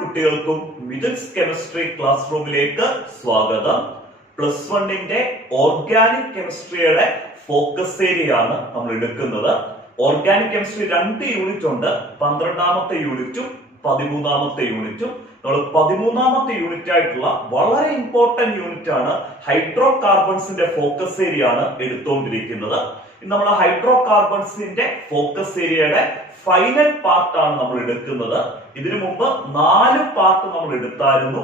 കുട്ടികൾക്കും Mithun's chemistry class റൂമിലേക്ക് സ്വാഗതം. പ്ലസ് വണ്ണിന്റെ ഓർഗാനിക് കെമിസ്ട്രിയുടെ ഫോക്കസ് ഏരിയ ആണ് നമ്മൾ എടുക്കുന്നത്. ഓർഗാനിക് കെമിസ്ട്രി 2 യൂണിറ്റ് ഉണ്ട്. 12ാമത്തെ യൂണിറ്റും 13ാമത്തെ യൂണിറ്റും. നമ്മൾ 13ാമത്തെ യൂണിറ്റ് ആയിട്ടുള്ള വളരെ ഇമ്പോർട്ടന്റ് യൂണിറ്റ് ആണ് ഹൈഡ്രോ കാർബൺസിന്റെ ഫോക്കസ് ഏരിയ ആണ് എടുത്തുകൊണ്ടിരിക്കുന്നത്. നമ്മൾ ഹൈഡ്രോ കാർബൺസിന്റെ ഫോക്കസ് ഏരിയയുടെ ഫൈനൽ പാർട്ട് ആണ് നമ്മൾ എടുക്കുന്നത്. ഇതിനു മുമ്പ് 4 പാർട്ട് നമ്മൾ എടുത്തായിരുന്നു.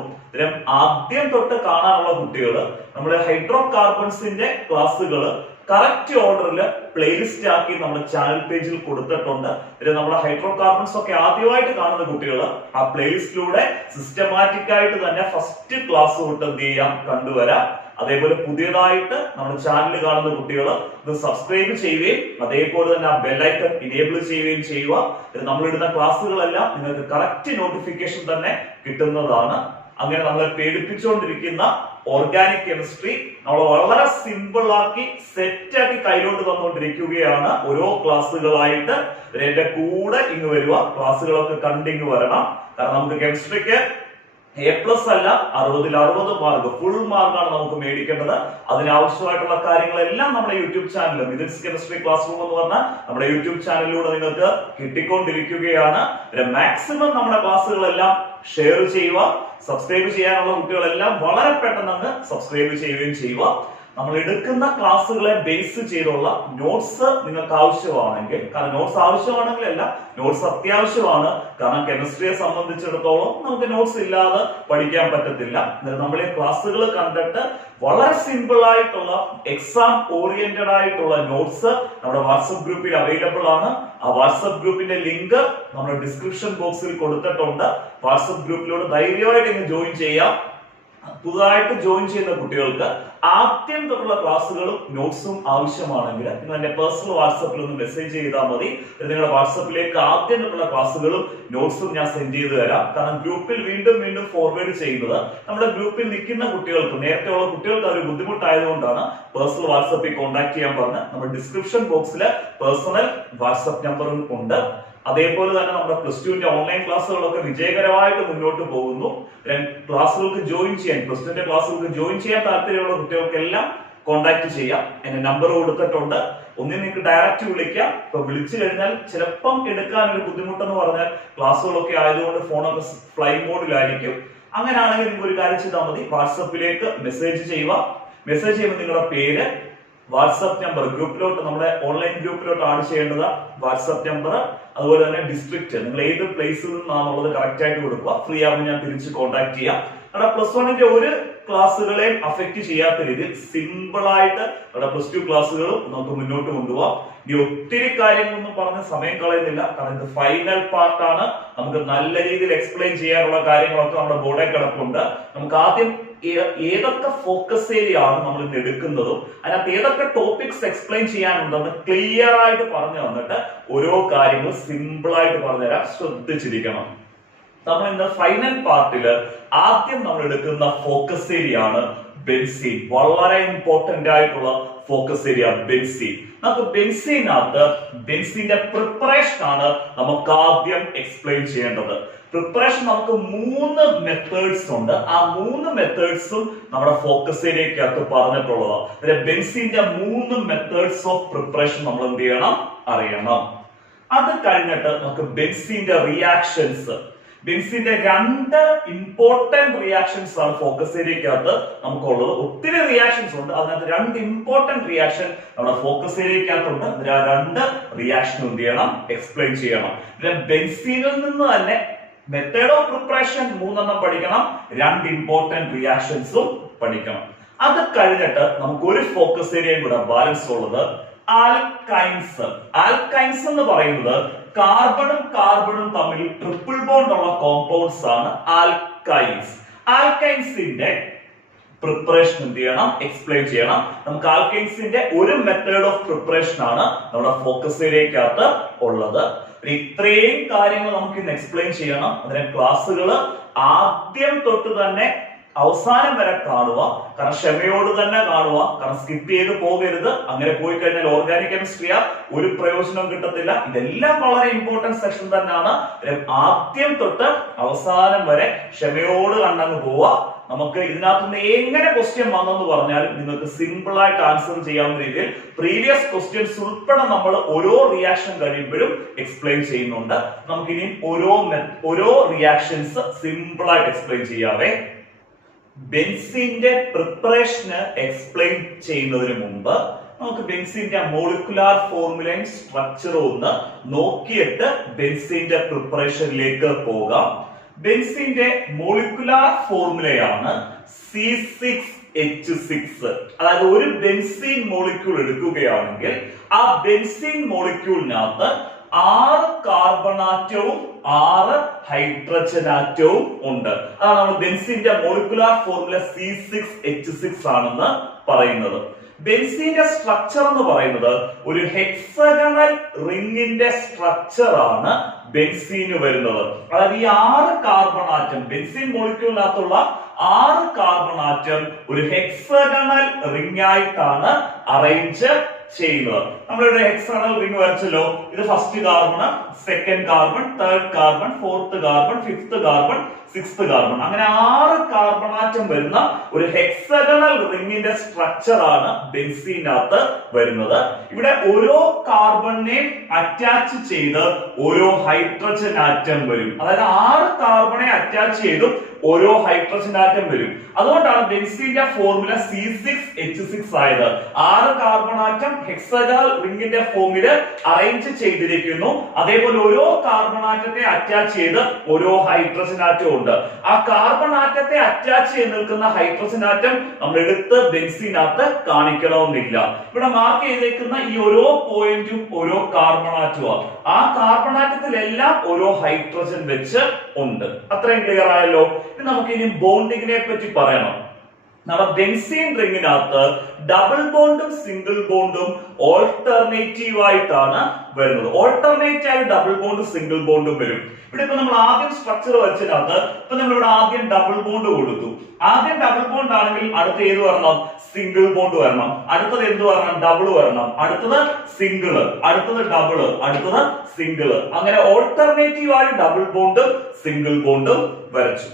ആദ്യം തൊട്ട് കാണാനുള്ള കുട്ടികൾ നമ്മൾ ഹൈഡ്രോ കാർബൺസിന്റെ ക്ലാസ്സുകൾ കറക്റ്റ് ഓർഡറിൽ പ്ലേലിസ്റ്റ് ആക്കി നമ്മുടെ ചാനൽ പേജിൽ കൊടുത്തിട്ടുണ്ട്. നമ്മുടെ ഹൈഡ്രോ കാർബൺസ് ഒക്കെ ആദ്യമായിട്ട് കാണുന്ന കുട്ടികൾ ആ പ്ലേലിസ്റ്റിലൂടെ സിസ്റ്റമാറ്റിക് ആയിട്ട് തന്നെ ഫസ്റ്റ് ക്ലാസ് തൊട്ട് എന്ത് ചെയ്യാം, കണ്ടുവരാം. അതേപോലെ പുതിയതായിട്ട് നമ്മുടെ ചാനൽ കാണുന്ന കുട്ടികൾ ഇത് സബ്സ്ക്രൈബ് ചെയ്യുകയും അതേപോലെ തന്നെ ആ ബെല്ലൈക്കൺ ഇനേബിൾ ചെയ്യുകയും ചെയ്യുക. നമ്മളിടുന്ന ക്ലാസ്സുകളെല്ലാം നിങ്ങൾക്ക് കറക്റ്റ് നോട്ടിഫിക്കേഷൻ തന്നെ കിട്ടുന്നതാണ്. അങ്ങനെ നമ്മളെ പേടിപ്പിച്ചുകൊണ്ടിരിക്കുന്ന ഓർഗാനിക് കെമിസ്ട്രി നമ്മൾ വളരെ സിമ്പിൾ ആക്കി സെറ്റ് ആക്കി കയ്യിലോട്ട് തന്നുകൊണ്ടിരിക്കുകയാണ്. ഓരോ ക്ലാസ്സുകളായിട്ട് എന്റെ കൂടെ ഇങ്ങ് വരിക, ക്ലാസ്സുകളൊക്കെ കണ്ടിങ്ങ് വരണം. കാരണം നമുക്ക് കെമിസ്ട്രിക്ക് A+ അല്ല, 60ൽ 60 മാർക്ക് ഫുൾ മാർക്കാണ് നമുക്ക് മേടിക്കേണ്ടത്. അതിനാവശ്യമായിട്ടുള്ള കാര്യങ്ങളെല്ലാം നമ്മുടെ YouTube channel Mithun's chemistry class room എന്ന് പറഞ്ഞാൽ നമ്മുടെ യൂട്യൂബ് ചാനലിലൂടെ നിങ്ങൾക്ക് കിട്ടിക്കൊണ്ടിരിക്കുകയാണ്. മാക്സിമം നമ്മുടെ ക്ലാസ്സുകളെല്ലാം ഷെയർ ചെയ്യുക. സബ്സ്ക്രൈബ് ചെയ്യാനുള്ള കുട്ടികളെല്ലാം വളരെ പെട്ടെന്ന് സബ്സ്ക്രൈബ് ചെയ്യുകയും ചെയ്യുക. നമ്മൾ എടുക്കുന്ന ക്ലാസ്സുകളെ ബേസ് ചെയ്തുള്ള നോട്ട്സ് നിങ്ങൾക്ക് ആവശ്യമാണെങ്കിൽ, കാരണം നോട്ട്സ് ആവശ്യമാണെങ്കിലല്ല, നോട്ട്സ് അത്യാവശ്യമാണ്. കാരണം കെമിസ്ട്രിയെ സംബന്ധിച്ചിടത്തോളം നമുക്ക് നോട്ട്സ് ഇല്ലാതെ പഠിക്കാൻ പറ്റത്തില്ല. നമ്മൾ ഈ ക്ലാസ്സുകൾ കണ്ടിട്ട് വളരെ സിമ്പിൾ ആയിട്ടുള്ള എക്സാം ഓറിയന്റഡ് ആയിട്ടുള്ള നോട്ട്സ് നമ്മുടെ വാട്സ്ആപ്പ് ഗ്രൂപ്പിൽ അവൈലബിൾ ആണ്. ആ വാട്സ്ആപ്പ് ഗ്രൂപ്പിന്റെ ലിങ്ക് നമ്മൾ ഡിസ്ക്രിപ്ഷൻ ബോക്സിൽ കൊടുത്തിട്ടുണ്ട്. വാട്സ്ആപ്പ് ഗ്രൂപ്പിലൂടെ ധൈര്യമായിട്ട് ഇങ്ങ് ജോയിൻ ചെയ്യാം. പുതുതായിട്ട് ജോയിൻ ചെയ്യുന്ന കുട്ടികൾക്ക് ആദ്യം തൊട്ടുള്ള ക്ലാസ്സുകളും നോട്ട്സും ആവശ്യമാണെങ്കിൽ നിങ്ങൾ എന്റെ പേഴ്സണൽ വാട്സാപ്പിൽ ഒന്ന് മെസ്സേജ് ചെയ്താൽ മതി. നിങ്ങളുടെ വാട്സാപ്പിലേക്ക് ആദ്യം തൊട്ടുള്ള ക്ലാസ്സുകളും നോട്ട്സും ഞാൻ സെൻഡ് ചെയ്ത് തരാം. കാരണം ഗ്രൂപ്പിൽ വീണ്ടും വീണ്ടും ഫോർവേഡ് ചെയ്യുന്നത് നമ്മുടെ ഗ്രൂപ്പിൽ നിൽക്കുന്ന കുട്ടികൾക്ക്, നേരത്തെയുള്ള കുട്ടികൾക്ക് ഒരു ബുദ്ധിമുട്ടായതുകൊണ്ടാണ് പേഴ്സണൽ വാട്സാപ്പിൽ കോൺടാക്ട് ചെയ്യാൻ പറഞ്ഞ് നമ്മുടെ ഡിസ്ക്രിപ്ഷൻ ബോക്സിൽ പേഴ്സണൽ വാട്സാപ്പ് നമ്പറും ഉണ്ട്. അതേപോലെ തന്നെ നമ്മുടെ +2ന്റെ ഓൺലൈൻ ക്ലാസ്സുകളൊക്കെ വിജയകരമായിട്ട് മുന്നോട്ട് പോകുന്നു. ക്ലാസ്സുകൾക്ക് ജോയിൻ ചെയ്യാൻ, +2ന്റെ ക്ലാസ്സുകൾക്ക് ജോയിൻ ചെയ്യാൻ താല്പര്യമുള്ള കുട്ടികൾക്കെല്ലാം കോൺടാക്ട് ചെയ്യാം. എന്റെ നമ്പർ കൊടുത്തിട്ടുണ്ട്. ഒന്നിൽ നിങ്ങൾക്ക് ഡയറക്റ്റ് വിളിക്കാം. ഇപ്പൊ വിളിച്ചു കഴിഞ്ഞാൽ ചിലപ്പം എടുക്കാൻ ഒരു ബുദ്ധിമുട്ടെന്ന് പറഞ്ഞാൽ ക്ലാസ്സുകളൊക്കെ ആയതുകൊണ്ട് ഫോണൊക്കെ ഫ്ലൈ മോഡിലായിരിക്കും. അങ്ങനെയാണെങ്കിൽ നിങ്ങൾക്ക് ഒരു കാര്യം ചെയ്താൽ മതി, വാട്സപ്പിലേക്ക് മെസ്സേജ് ചെയ്യുക. മെസ്സേജ് ചെയ്യുമ്പോൾ നിങ്ങളുടെ പേര്, വാട്സ്ആപ്പ് നമ്പർ, ഗ്രൂപ്പിലോട്ട് നമ്മുടെ ഓൺലൈൻ ഗ്രൂപ്പിലോട്ട് ആഡ് ചെയ്യേണ്ടത് വാട്സ്ആപ്പ് നമ്പർ, അതുപോലെ തന്നെ ഡിസ്ട്രിക്ട്, നിങ്ങൾ ഏത് പ്ലേസിൽ നിന്നാണുള്ളത് കറക്റ്റ് ആയിട്ട് കൊടുക്കുക. ഫ്രീ ആകുമ്പോൾ ഞാൻ തിരിച്ച് കോൺടാക്ട് ചെയ്യാം. നമ്മുടെ +1ന്റെ ഒരു ക്ലാസ്സുകളെയും അഫക്ട് ചെയ്യാത്ത രീതിയിൽ സിമ്പിൾ ആയിട്ട് നമ്മുടെ +2 ക്ലാസ്സുകളും നമുക്ക് മുന്നോട്ട് കൊണ്ടുപോകാം. ഇനി ഒത്തിരി കാര്യങ്ങളൊന്നും പറഞ്ഞ് സമയം കളയുന്നില്ല. കാരണം ഇത് ഫൈനൽ പാർട്ടാണ്. നമുക്ക് നല്ല രീതിയിൽ എക്സ്പ്ലെയിൻ ചെയ്യാനുള്ള കാര്യങ്ങളൊക്കെ നമ്മുടെ ബോർഡിൽ കിടപ്പുണ്ട്. നമുക്ക് ആദ്യം ഏതൊക്കെ ഫോക്കസ് ഏരിയ ആണ് നമ്മൾ ഇന്ന് എടുക്കുന്നതും അതിനകത്ത് ഏതൊക്കെ ടോപ്പിക്സ് എക്സ്പ്ലെയിൻ ചെയ്യാനുണ്ടെന്ന് ക്ലിയർ ആയിട്ട് പറഞ്ഞു തന്നിട്ട് ഓരോ കാര്യങ്ങൾ സിമ്പിൾ ആയിട്ട് പറഞ്ഞുതരാം. ശ്രദ്ധിച്ചിരിക്കണം. നമ്മൾ ഇന്ന് ഫൈനൽ പാർട്ടില് ആദ്യം നമ്മൾ എടുക്കുന്ന ഫോക്കസ് ഏരിയ ആണ് ബെൻസീൻ. വളരെ ഇമ്പോർട്ടന്റ് ആയിട്ടുള്ള ഫോക്കസ് ഏരിയ ബെൻസീൻ. നമുക്ക് ബെൻസീനകത്ത് ബെൻസീന്റെ പ്രിപ്പറേഷൻ ആണ് നമുക്ക് ആദ്യം എക്സ്പ്ലെയിൻ ചെയ്യേണ്ടത്. പ്രിപ്പറേഷൻ നമുക്ക് 3 മെത്തേഡ്സ് ഉണ്ട്. ആ 3 മെത്തേഡ്സും നമ്മുടെ ഫോക്കസ് ഏരിയക്കകത്ത് പറഞ്ഞിട്ടുള്ളതാണ്. ബെൻസീന്റെ 3 മെത്തേഡ്സ് ഓഫ് പ്രിപ്പറേഷൻ നമ്മൾ എന്ത് ചെയ്യണം, അറിയണം. അത് കഴിഞ്ഞിട്ട് നമുക്ക് ബെൻസീന്റെ റിയാക്ഷൻസ്, ബെൻസീന്റെ 2 ഇമ്പോർട്ടന്റ് റിയാക്ഷൻസ് ആണ് ഫോക്കസ് ഏരിയക്കകത്ത് നമുക്കുള്ളത്. ഒത്തിരി റിയാക്ഷൻസ് ഉണ്ട്, അതിനകത്ത് 2 ഇമ്പോർട്ടന്റ് റിയാക്ഷൻ നമ്മുടെ ഫോക്കസ് ഏരിയക്കകത്തുണ്ട്. 2 റിയാക്ഷൻ എന്ത് ചെയ്യണം, എക്സ്പ്ലെയിൻ ചെയ്യണം. ബെൻസീനിൽ നിന്ന് തന്നെ മെത്തേഡ് ഓഫ് പ്രിപ്പറേഷൻ 3 പഠിക്കണം, 2 ഇമ്പോർട്ടന്റ് റിയാക്ഷൻസും പഠിക്കണം. അത് കഴിഞ്ഞിട്ട് നമുക്ക് ഒരു ഫോക്കസ് ഏരിയയും കൂടെ ബാലൻസ് ഉള്ളത് ആൽക്കൈൻസ്. ആൽക്കൈൻസ് എന്ന് പറയുന്നത് കാർബണും കാർബണും തമ്മിൽ ട്രിപ്പിൾ ബോണ്ട് ഉള്ള കോമ്പൗണ്ട്സ് ആണ് ആൽക്കൈൻസ്. ആൽക്കൈൻസിന്റെ പ്രിപ്പറേഷൻ എന്ത് ചെയ്യണം, എക്സ്പ്ലെയിൻ ചെയ്യണം. നമുക്ക് ആൽക്കൈൻസിന്റെ ഒരു മെത്തേഡ് ഓഫ് പ്രിപ്പറേഷൻ ആണ് നമ്മുടെ ഫോക്കസ് ഏരിയക്കകത്ത് ഉള്ളത്. ഇത്രയും കാര്യങ്ങൾ നമുക്ക് ഇന്ന് എക്സ്പ്ലെയിൻ ചെയ്യണം. അതിനെ ക്ലാസ്സുകൾ ആദ്യം തൊട്ട് തന്നെ അവസാനം വരെ കാണുക. കാരണം ക്ഷമയോട് തന്നെ കാണുക, കാരണം സ്കിപ്പ് ചെയ്ത് പോകരുത്. അങ്ങനെ പോയി കഴിഞ്ഞാൽ ഓർഗാനിക് കെമിസ്ട്രിയ ഒരു പ്രയോജനം കിട്ടത്തില്ല. ഇതെല്ലാം വളരെ ഇമ്പോർട്ടന്റ് സെക്ഷൻ തന്നെയാണ്. ആദ്യം തൊട്ട് അവസാനം വരെ ക്ഷമയോട് കണ്ടങ്ങ് പോവുക. നമുക്ക് ഇതിനകത്തുനിന്ന് എങ്ങനെ ക്വസ്റ്റ്യൻ വന്നെന്ന് പറഞ്ഞാലും നിങ്ങൾക്ക് സിമ്പിൾ ആയിട്ട് ആൻസർ ചെയ്യാവുന്ന രീതിയിൽ പ്രീവിയസ് ക്വസ്റ്റ്യൻസ് ഉൾപ്പെടെ നമ്മൾ ഓരോ റിയാക്ഷൻ കഴിയുമ്പോഴും എക്സ്പ്ലെയിൻ ചെയ്യുന്നുണ്ട്. നമുക്കിനി ഓരോ റിയാക്ഷൻസ് സിമ്പിൾ ആയിട്ട് എക്സ്പ്ലെയിൻ ചെയ്യാവേ. ബെൻസീന്റെ പ്രിപ്പറേഷന് എക്സ്പ്ലെയിൻ ചെയ്യുന്നതിന് മുമ്പ് നമുക്ക് ബെൻസീന്റെ മോളിക്കുലാർ ഫോർമുലയും സ്ട്രക്ചറും ഒന്ന് നോക്കിയിട്ട് ബെൻസീന്റെ പ്രിപ്പറേഷനിലേക്ക് പോകാം. ബെൻസീന്റെ മോളിക്കുലാർ ഫോർമുലയാണ് C6H6. അതായത് ഒരു ബെൻസീൻ മോളിക്യൂൾ എടുക്കുകയാണെങ്കിൽ ആ ബെൻസീൻ മോളിക്യൂളിനകത്ത് 6 കാർബൺ ആറ്റവും 6 ഹൈഡ്രജൻ ആറ്റവും ഉണ്ട്. അതാണ് നമ്മൾ ബെൻസീന്റെ മോളിക്കുലാർ ഫോർമുല C6H6 ആണെന്ന് പറയുന്നത്. ബെൻസീന്റെ സ്ട്രക്ചർ എന്ന് പറയുന്നത് ഒരു ഹെക്സഗണൽ റിംഗിന്റെ സ്ട്രക്ചർ ആണ് ബെൻസീന് വരുന്നത്. അതായത് ഈ 6 കാർബൺ ആറ്റം, ബെൻസീൻ മോളിക്യൂളിനകത്തുള്ള 6 കാർബൺ ആറ്റം ഒരു ഹെക്സഗണൽ റിംഗ് ആയിട്ടാണ് അറേഞ്ച് ചെയ്യുന്നത്. നമ്മളിവിടെ ഹെക്സഗണൽ റിംഗ് വരച്ചല്ലോ. ഇത് first carbon, second carbon, third carbon, fourth carbon, fifth carbon, sixth carbon, അങ്ങനെ 6 കാർബൺ ആറ്റം വരുന്ന ഒരു ഹെക്സഗണൽ റിംഗിന്റെ സ്ട്രക്ചർ ആണ് ബെൻസീനകത്ത് വരുന്നത്. ഇവിടെ ഓരോ കാർബണിനെയും അറ്റാച്ച് ചെയ്ത് ഓരോ ഹൈഡ്രജൻ ആറ്റം വരും. അതായത് 6 കാർബണെ അറ്റാച്ച് ചെയ്തും ഓരോ ഹൈഡ്രജൻ ആറ്റം വരും. അതുകൊണ്ടാണ് ബെൻസീന്റെ ഫോർമുല C6H6 ആയത്. 6 കാർബൺ ആറ്റം ഹെക്സഗണൽ റിംഗിന്റെ ഫോമില് അറേഞ്ച് ചെയ്തിരിക്കുന്നു. അതേപോലെ ഓരോ കാർബൺ ആറ്റത്തെ അറ്റാച്ച് ചെയ്ത് ഓരോ ഹൈഡ്രജൻ ആറ്റം ഉണ്ട്. ആ കാർബൺ ആറ്റത്തെ അറ്റാച്ച് ചെയ്ത് നിൽക്കുന്ന ഹൈഡ്രജൻ ആറ്റം നമ്മൾ എടുത്ത് ബെൻസീനകത്ത് കാണിക്കണമെന്നില്ല. ഇവിടെ മാർക്ക് ചെയ്തേക്കുന്ന ഈ ഓരോ പോയിന്റും ഓരോ കാർബൺ ആറ്റമാണ്. ആ കാർബൺ ആറ്റത്തിലെല്ലാം ഓരോ ഹൈഡ്രജൻ വെച്ച് ഉണ്ട്. അത്രയും ക്ലിയർ ആയല്ലോ. നമുക്ക് ഇനി ബോണ്ടിങ്ങിനെ പറ്റി പറയണം. നമ്മുടെ ബെൻസീൻ റിംഗിനകത്ത് ഡബിൾ ബോണ്ടും സിംഗിൾ ബോണ്ടും ഓൾട്ടർനേറ്റീവ് ആയിട്ടാണ് വരുന്നത്. ഓൾട്ടർനേറ്റ് ആയി ഡബിൾ ബോണ്ടും സിംഗിൾ ബോണ്ടും വരും. ഇവിടെ ഇപ്പൊ നമ്മൾ ആദ്യം സ്ട്രക്ചർ വെച്ചതിനകത്ത് ഇപ്പൊ നമ്മളിവിടെ ആദ്യം ഡബിൾ ബോണ്ട് കൊടുത്തു. ആദ്യം ഡബിൾ ബോണ്ട് ആണെങ്കിൽ അടുത്ത ഏത് വരണം? സിംഗിൾ ബോണ്ട് വരണം. അടുത്തത് എന്ത് വരണം? ഡബിൾ വരണം. അടുത്തത് സിംഗിള്, അടുത്തത് ഡബിള്, അടുത്തത് സിംഗിള്. അങ്ങനെ ഓൾട്ടർനേറ്റീവ് ആയി ഡബിൾ ബോണ്ടും സിംഗിൾ ബോണ്ടും വരച്ചു.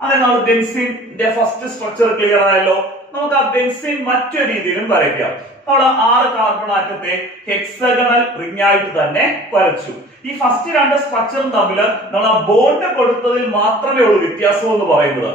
അങ്ങനെ നമ്മൾ ബെൻസീന്റെ ഫസ്റ്റ് സ്ട്രക്ചർ ക്ലിയർ ആയല്ലോ. നമുക്ക് ആ ബെൻസീൻ മറ്റൊരു രീതിയിലും വരയ്ക്കാം. നമ്മൾ 6 കാർബൺ ആറ്റത്തെ ഹെക്സഗണൽ റിംഗ് ആയിട്ട് തന്നെ വരച്ചു. ഈ ഫസ്റ്റ് 2 സ്ട്രക്ചറും തമ്മിൽ നമ്മൾ ആ ബോണ്ട് കൊടുത്തതിൽ മാത്രമേ ഉള്ളൂ വ്യത്യാസം എന്ന് പറയുന്നത്.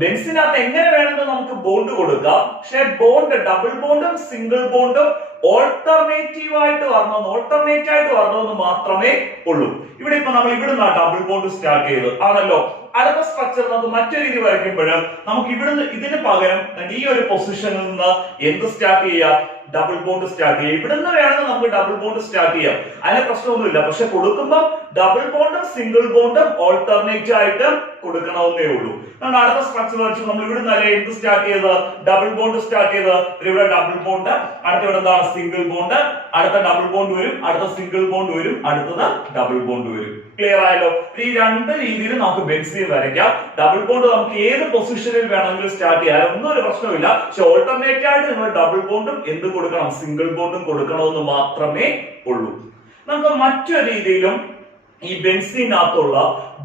ബെൻസിനകത്ത് എങ്ങനെ വേണമെങ്കിൽ നമുക്ക് ബോണ്ട് കൊടുക്കാം. പക്ഷെ ബോണ്ട് ഡബിൾ ബോണ്ടും സിംഗിൾ ബോണ്ടും ഓൾട്ടർനേറ്റീവ് ആയിട്ട് വരണമെന്ന് മാത്രമേ ഉള്ളൂ. ഇവിടെ ഇപ്പൊ നമ്മൾ ഇവിടുന്ന് ഡബിൾ ബോണ്ട് സ്റ്റാർട്ട് ചെയ്ത് ആണല്ലോ. അടുത്ത സ്ട്രക്ചർ നമുക്ക് മറ്റൊരു രീതി വരയ്ക്കുമ്പോൾ നമുക്ക് ഇവിടുന്ന് ഇതിന് പകരം ഈ ഒരു പൊസിഷനിൽ നിന്ന് എന്ത് സ്റ്റാർട്ട് ചെയ്യാം? ഡബിൾ ബോണ്ട് സ്റ്റാർട്ട് ചെയ്യാം. ഇവിടുന്ന് വേണമെങ്കിൽ നമുക്ക് ഡബിൾ ബോണ്ട് സ്റ്റാർട്ട് ചെയ്യാം. അതിന് പ്രശ്നമൊന്നുമില്ല. പക്ഷെ കൊടുക്കുമ്പോൾ ഡബിൾ ബോണ്ടും സിംഗിൾ ബോണ്ടും ഓൾട്ടർനേറ്റ് ആയിട്ട് കൊടുക്കണമെന്നേ ഉള്ളൂ. നമ്മൾ അടുത്ത സ്ട്രക്ചർ വെച്ച് നമ്മൾ ഇവിടുന്ന് അല്ലെ എന്ത് സ്റ്റാർട്ട് ചെയ്ത്? ഡബിൾ ബോണ്ട് സ്റ്റാർട്ട് ചെയ്ത്. ഇവിടെ ഡബിൾ ബോണ്ട്, അടുത്ത ഇവിടെ എന്താണ്? സിംഗിൾ ബോണ്ട്, അടുത്ത ഡബിൾ ബോണ്ട് വരും, അടുത്ത സിംഗിൾ ബോണ്ട് വരും, അടുത്തത് ഡബിൾ ബോണ്ട് വരും. ക്ലിയർ ആയല്ലോ. ഈ 2 രീതിയിൽ നമുക്ക് ബെൻസീൻ വരയ്ക്കാം. ഡബിൾ ബോണ്ട് നമുക്ക് ഏത് പൊസിഷനിൽ വേണമെങ്കിലും സ്റ്റാർട്ട് ചെയ്യാം, ഒന്നും ഒരു പ്രശ്നമില്ല. പക്ഷെ ഓൾട്ടർനേറ്റ് ആയിട്ട് നിങ്ങൾ ഡബിൾ ബോണ്ടും എന്ത് കൊടുക്കണം? സിംഗിൾ ബോണ്ടും കൊടുക്കണമെന്ന് മാത്രമേ ഉള്ളൂ. നമുക്ക് മറ്റൊരു രീതിയിലും ഈ ബെൻസീനകത്തുള്ള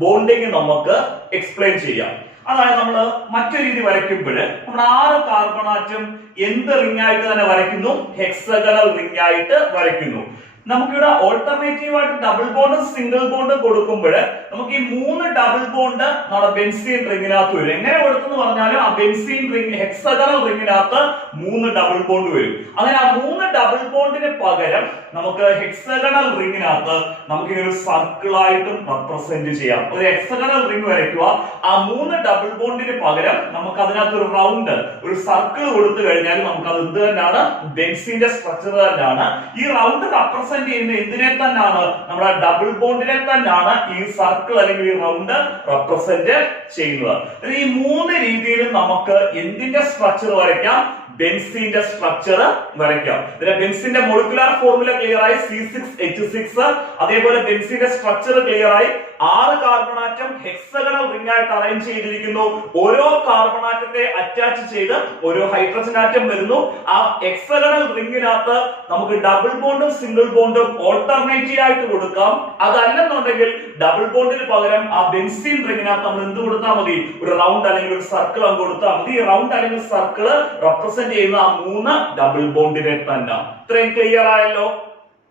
ബോണ്ടിങ് നമുക്ക് എക്സ്പ്ലെയിൻ ചെയ്യാം. അതായത് നമ്മൾ മറ്റൊരു രീതി വരയ്ക്കുമ്പോൾ നമ്മൾ 6 കാർബൺ ആറ്റം എന്ത് റിംഗ് ആയിട്ട് തന്നെ വരയ്ക്കുന്നു? ഹെക്സഗണൽ റിംഗ് ആയിട്ട് വരയ്ക്കുന്നു. നമുക്കിവിടെ ഓൾട്ടർനേറ്റീവ് ആയിട്ട് ഡബിൾ ബോണ്ടും സിംഗിൾ ബോണ്ടും കൊടുക്കുമ്പോൾ നമുക്ക് ഈ 3 ഡബിൾ ബോണ്ട് നമ്മുടെ ബെൻസീൻ റിംഗിനകത്ത് വരും. എങ്ങനെ കൊടുത്തെന്ന് പറഞ്ഞാലും ആ ബെൻസീൻ റിംഗ് ഹെക്സഗണൽ റിംഗിനകത്ത് 3 ഡബിൾ ബോണ്ട് വരും. അങ്ങനെ ആ 3 ഡബിൾ ബോണ്ടിന് പകരം നമുക്ക് ഹെക്സഗണൽ റിംഗിനകത്ത് നമുക്ക് ഒരു സർക്കിൾ ആയിട്ടും റെപ്രസെന്റ് ചെയ്യാം. ഒരു ഹെക്സഗണൽ റിംഗ് വരയ്ക്കുക. ആ 3 ഡബിൾ ബോണ്ടിന് പകരം നമുക്ക് അതിനകത്ത് ഒരു റൗണ്ട്, ഒരു സർക്കിൾ കൊടുത്തു കഴിഞ്ഞാൽ നമുക്ക് അത് എന്ത് തന്നെയാണ്? ബെൻസീന്റെ സ്ട്രക്ചർ തന്നെയാണ്. ഈ റൗണ്ട് റെപ്രസെന്റ് ചെയ്യുന്ന എന്തിനെ തന്നെയാണ്? നമ്മുടെ ഡബിൾ ബോണ്ടിനെ തന്നെയാണ് ഈ സർക്കിൾ അല്ലെങ്കിൽ ഈ റൗണ്ട് റെപ്രസെന്റ് ചെയ്യുന്നത്. ഈ 3 രീതിയിലും നമുക്ക് എന്തിന്റെ സ്ട്രക്ചർ വരയ്ക്കാം? ബെൻസീന്റെ സ്ട്രക്ചർ വരയ്ക്കാം. ഇതിലെ ബെൻസീന്റെ മോളിക്കുലാർ ഫോർമുല ക്ലിയർ ആയി C6H6. അതേപോലെ ബെൻസീന്റെ സ്ട്രക്ചർ ക്ലിയർ ആയി. 6 കാർബൺ ആറ്റം ഹെക്സഗണൽ റിംഗ് ആയിട്ട് അറേഞ്ച് ചെയ്തിരിക്കുന്നു. ഓരോ കാർബൺ ആറ്റത്തെ അറ്റാച്ച് ചെയ്ത് ഓരോ ഹൈഡ്രജൻ ആറ്റം വരുന്നു. ആ ഹെക്സഗണൽ റിംഗിനകത്ത് നമുക്ക് ഡബിൾ ബോണ്ടും സിംഗിൾ ബോണ്ടും ഓൾട്ടർനേറ്റീവ് ആയിട്ട് കൊടുക്കാം. അതല്ലെന്നുണ്ടെങ്കിൽ ഡബിൾ ബോണ്ടിന് പകരം ആ ബെൻസീൻ റിംഗിനകത്ത് നമ്മൾ എന്ത് കൊടുത്താൽ മതി, ഒരു റൗണ്ട് അല്ലെങ്കിൽ ഒരു സർക്കിൾ അങ്ങ് കൊടുത്താൽ മതി. ഈ റൗണ്ട് അല്ലെങ്കിൽ സർക്കിള് റെപ്രസെന്റ് ചെയ്യുന്ന ആ 3 ഡബിൾ ബോണ്ടിനെ തന്നെ. ഇത്രയും ക്ലിയർ ആയല്ലോ.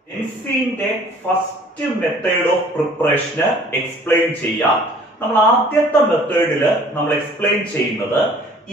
ബെൻസീന്റെ ഫസ്റ്റ് മെത്തേഡ് ഓഫ് പ്രിപ്പറേഷന് എക്സ്പ്ലെയിൻ ചെയ്യാം. നമ്മൾ ആദ്യത്തെ മെത്തേഡില് നമ്മൾ എക്സ്പ്ലെയിൻ ചെയ്യുന്നത്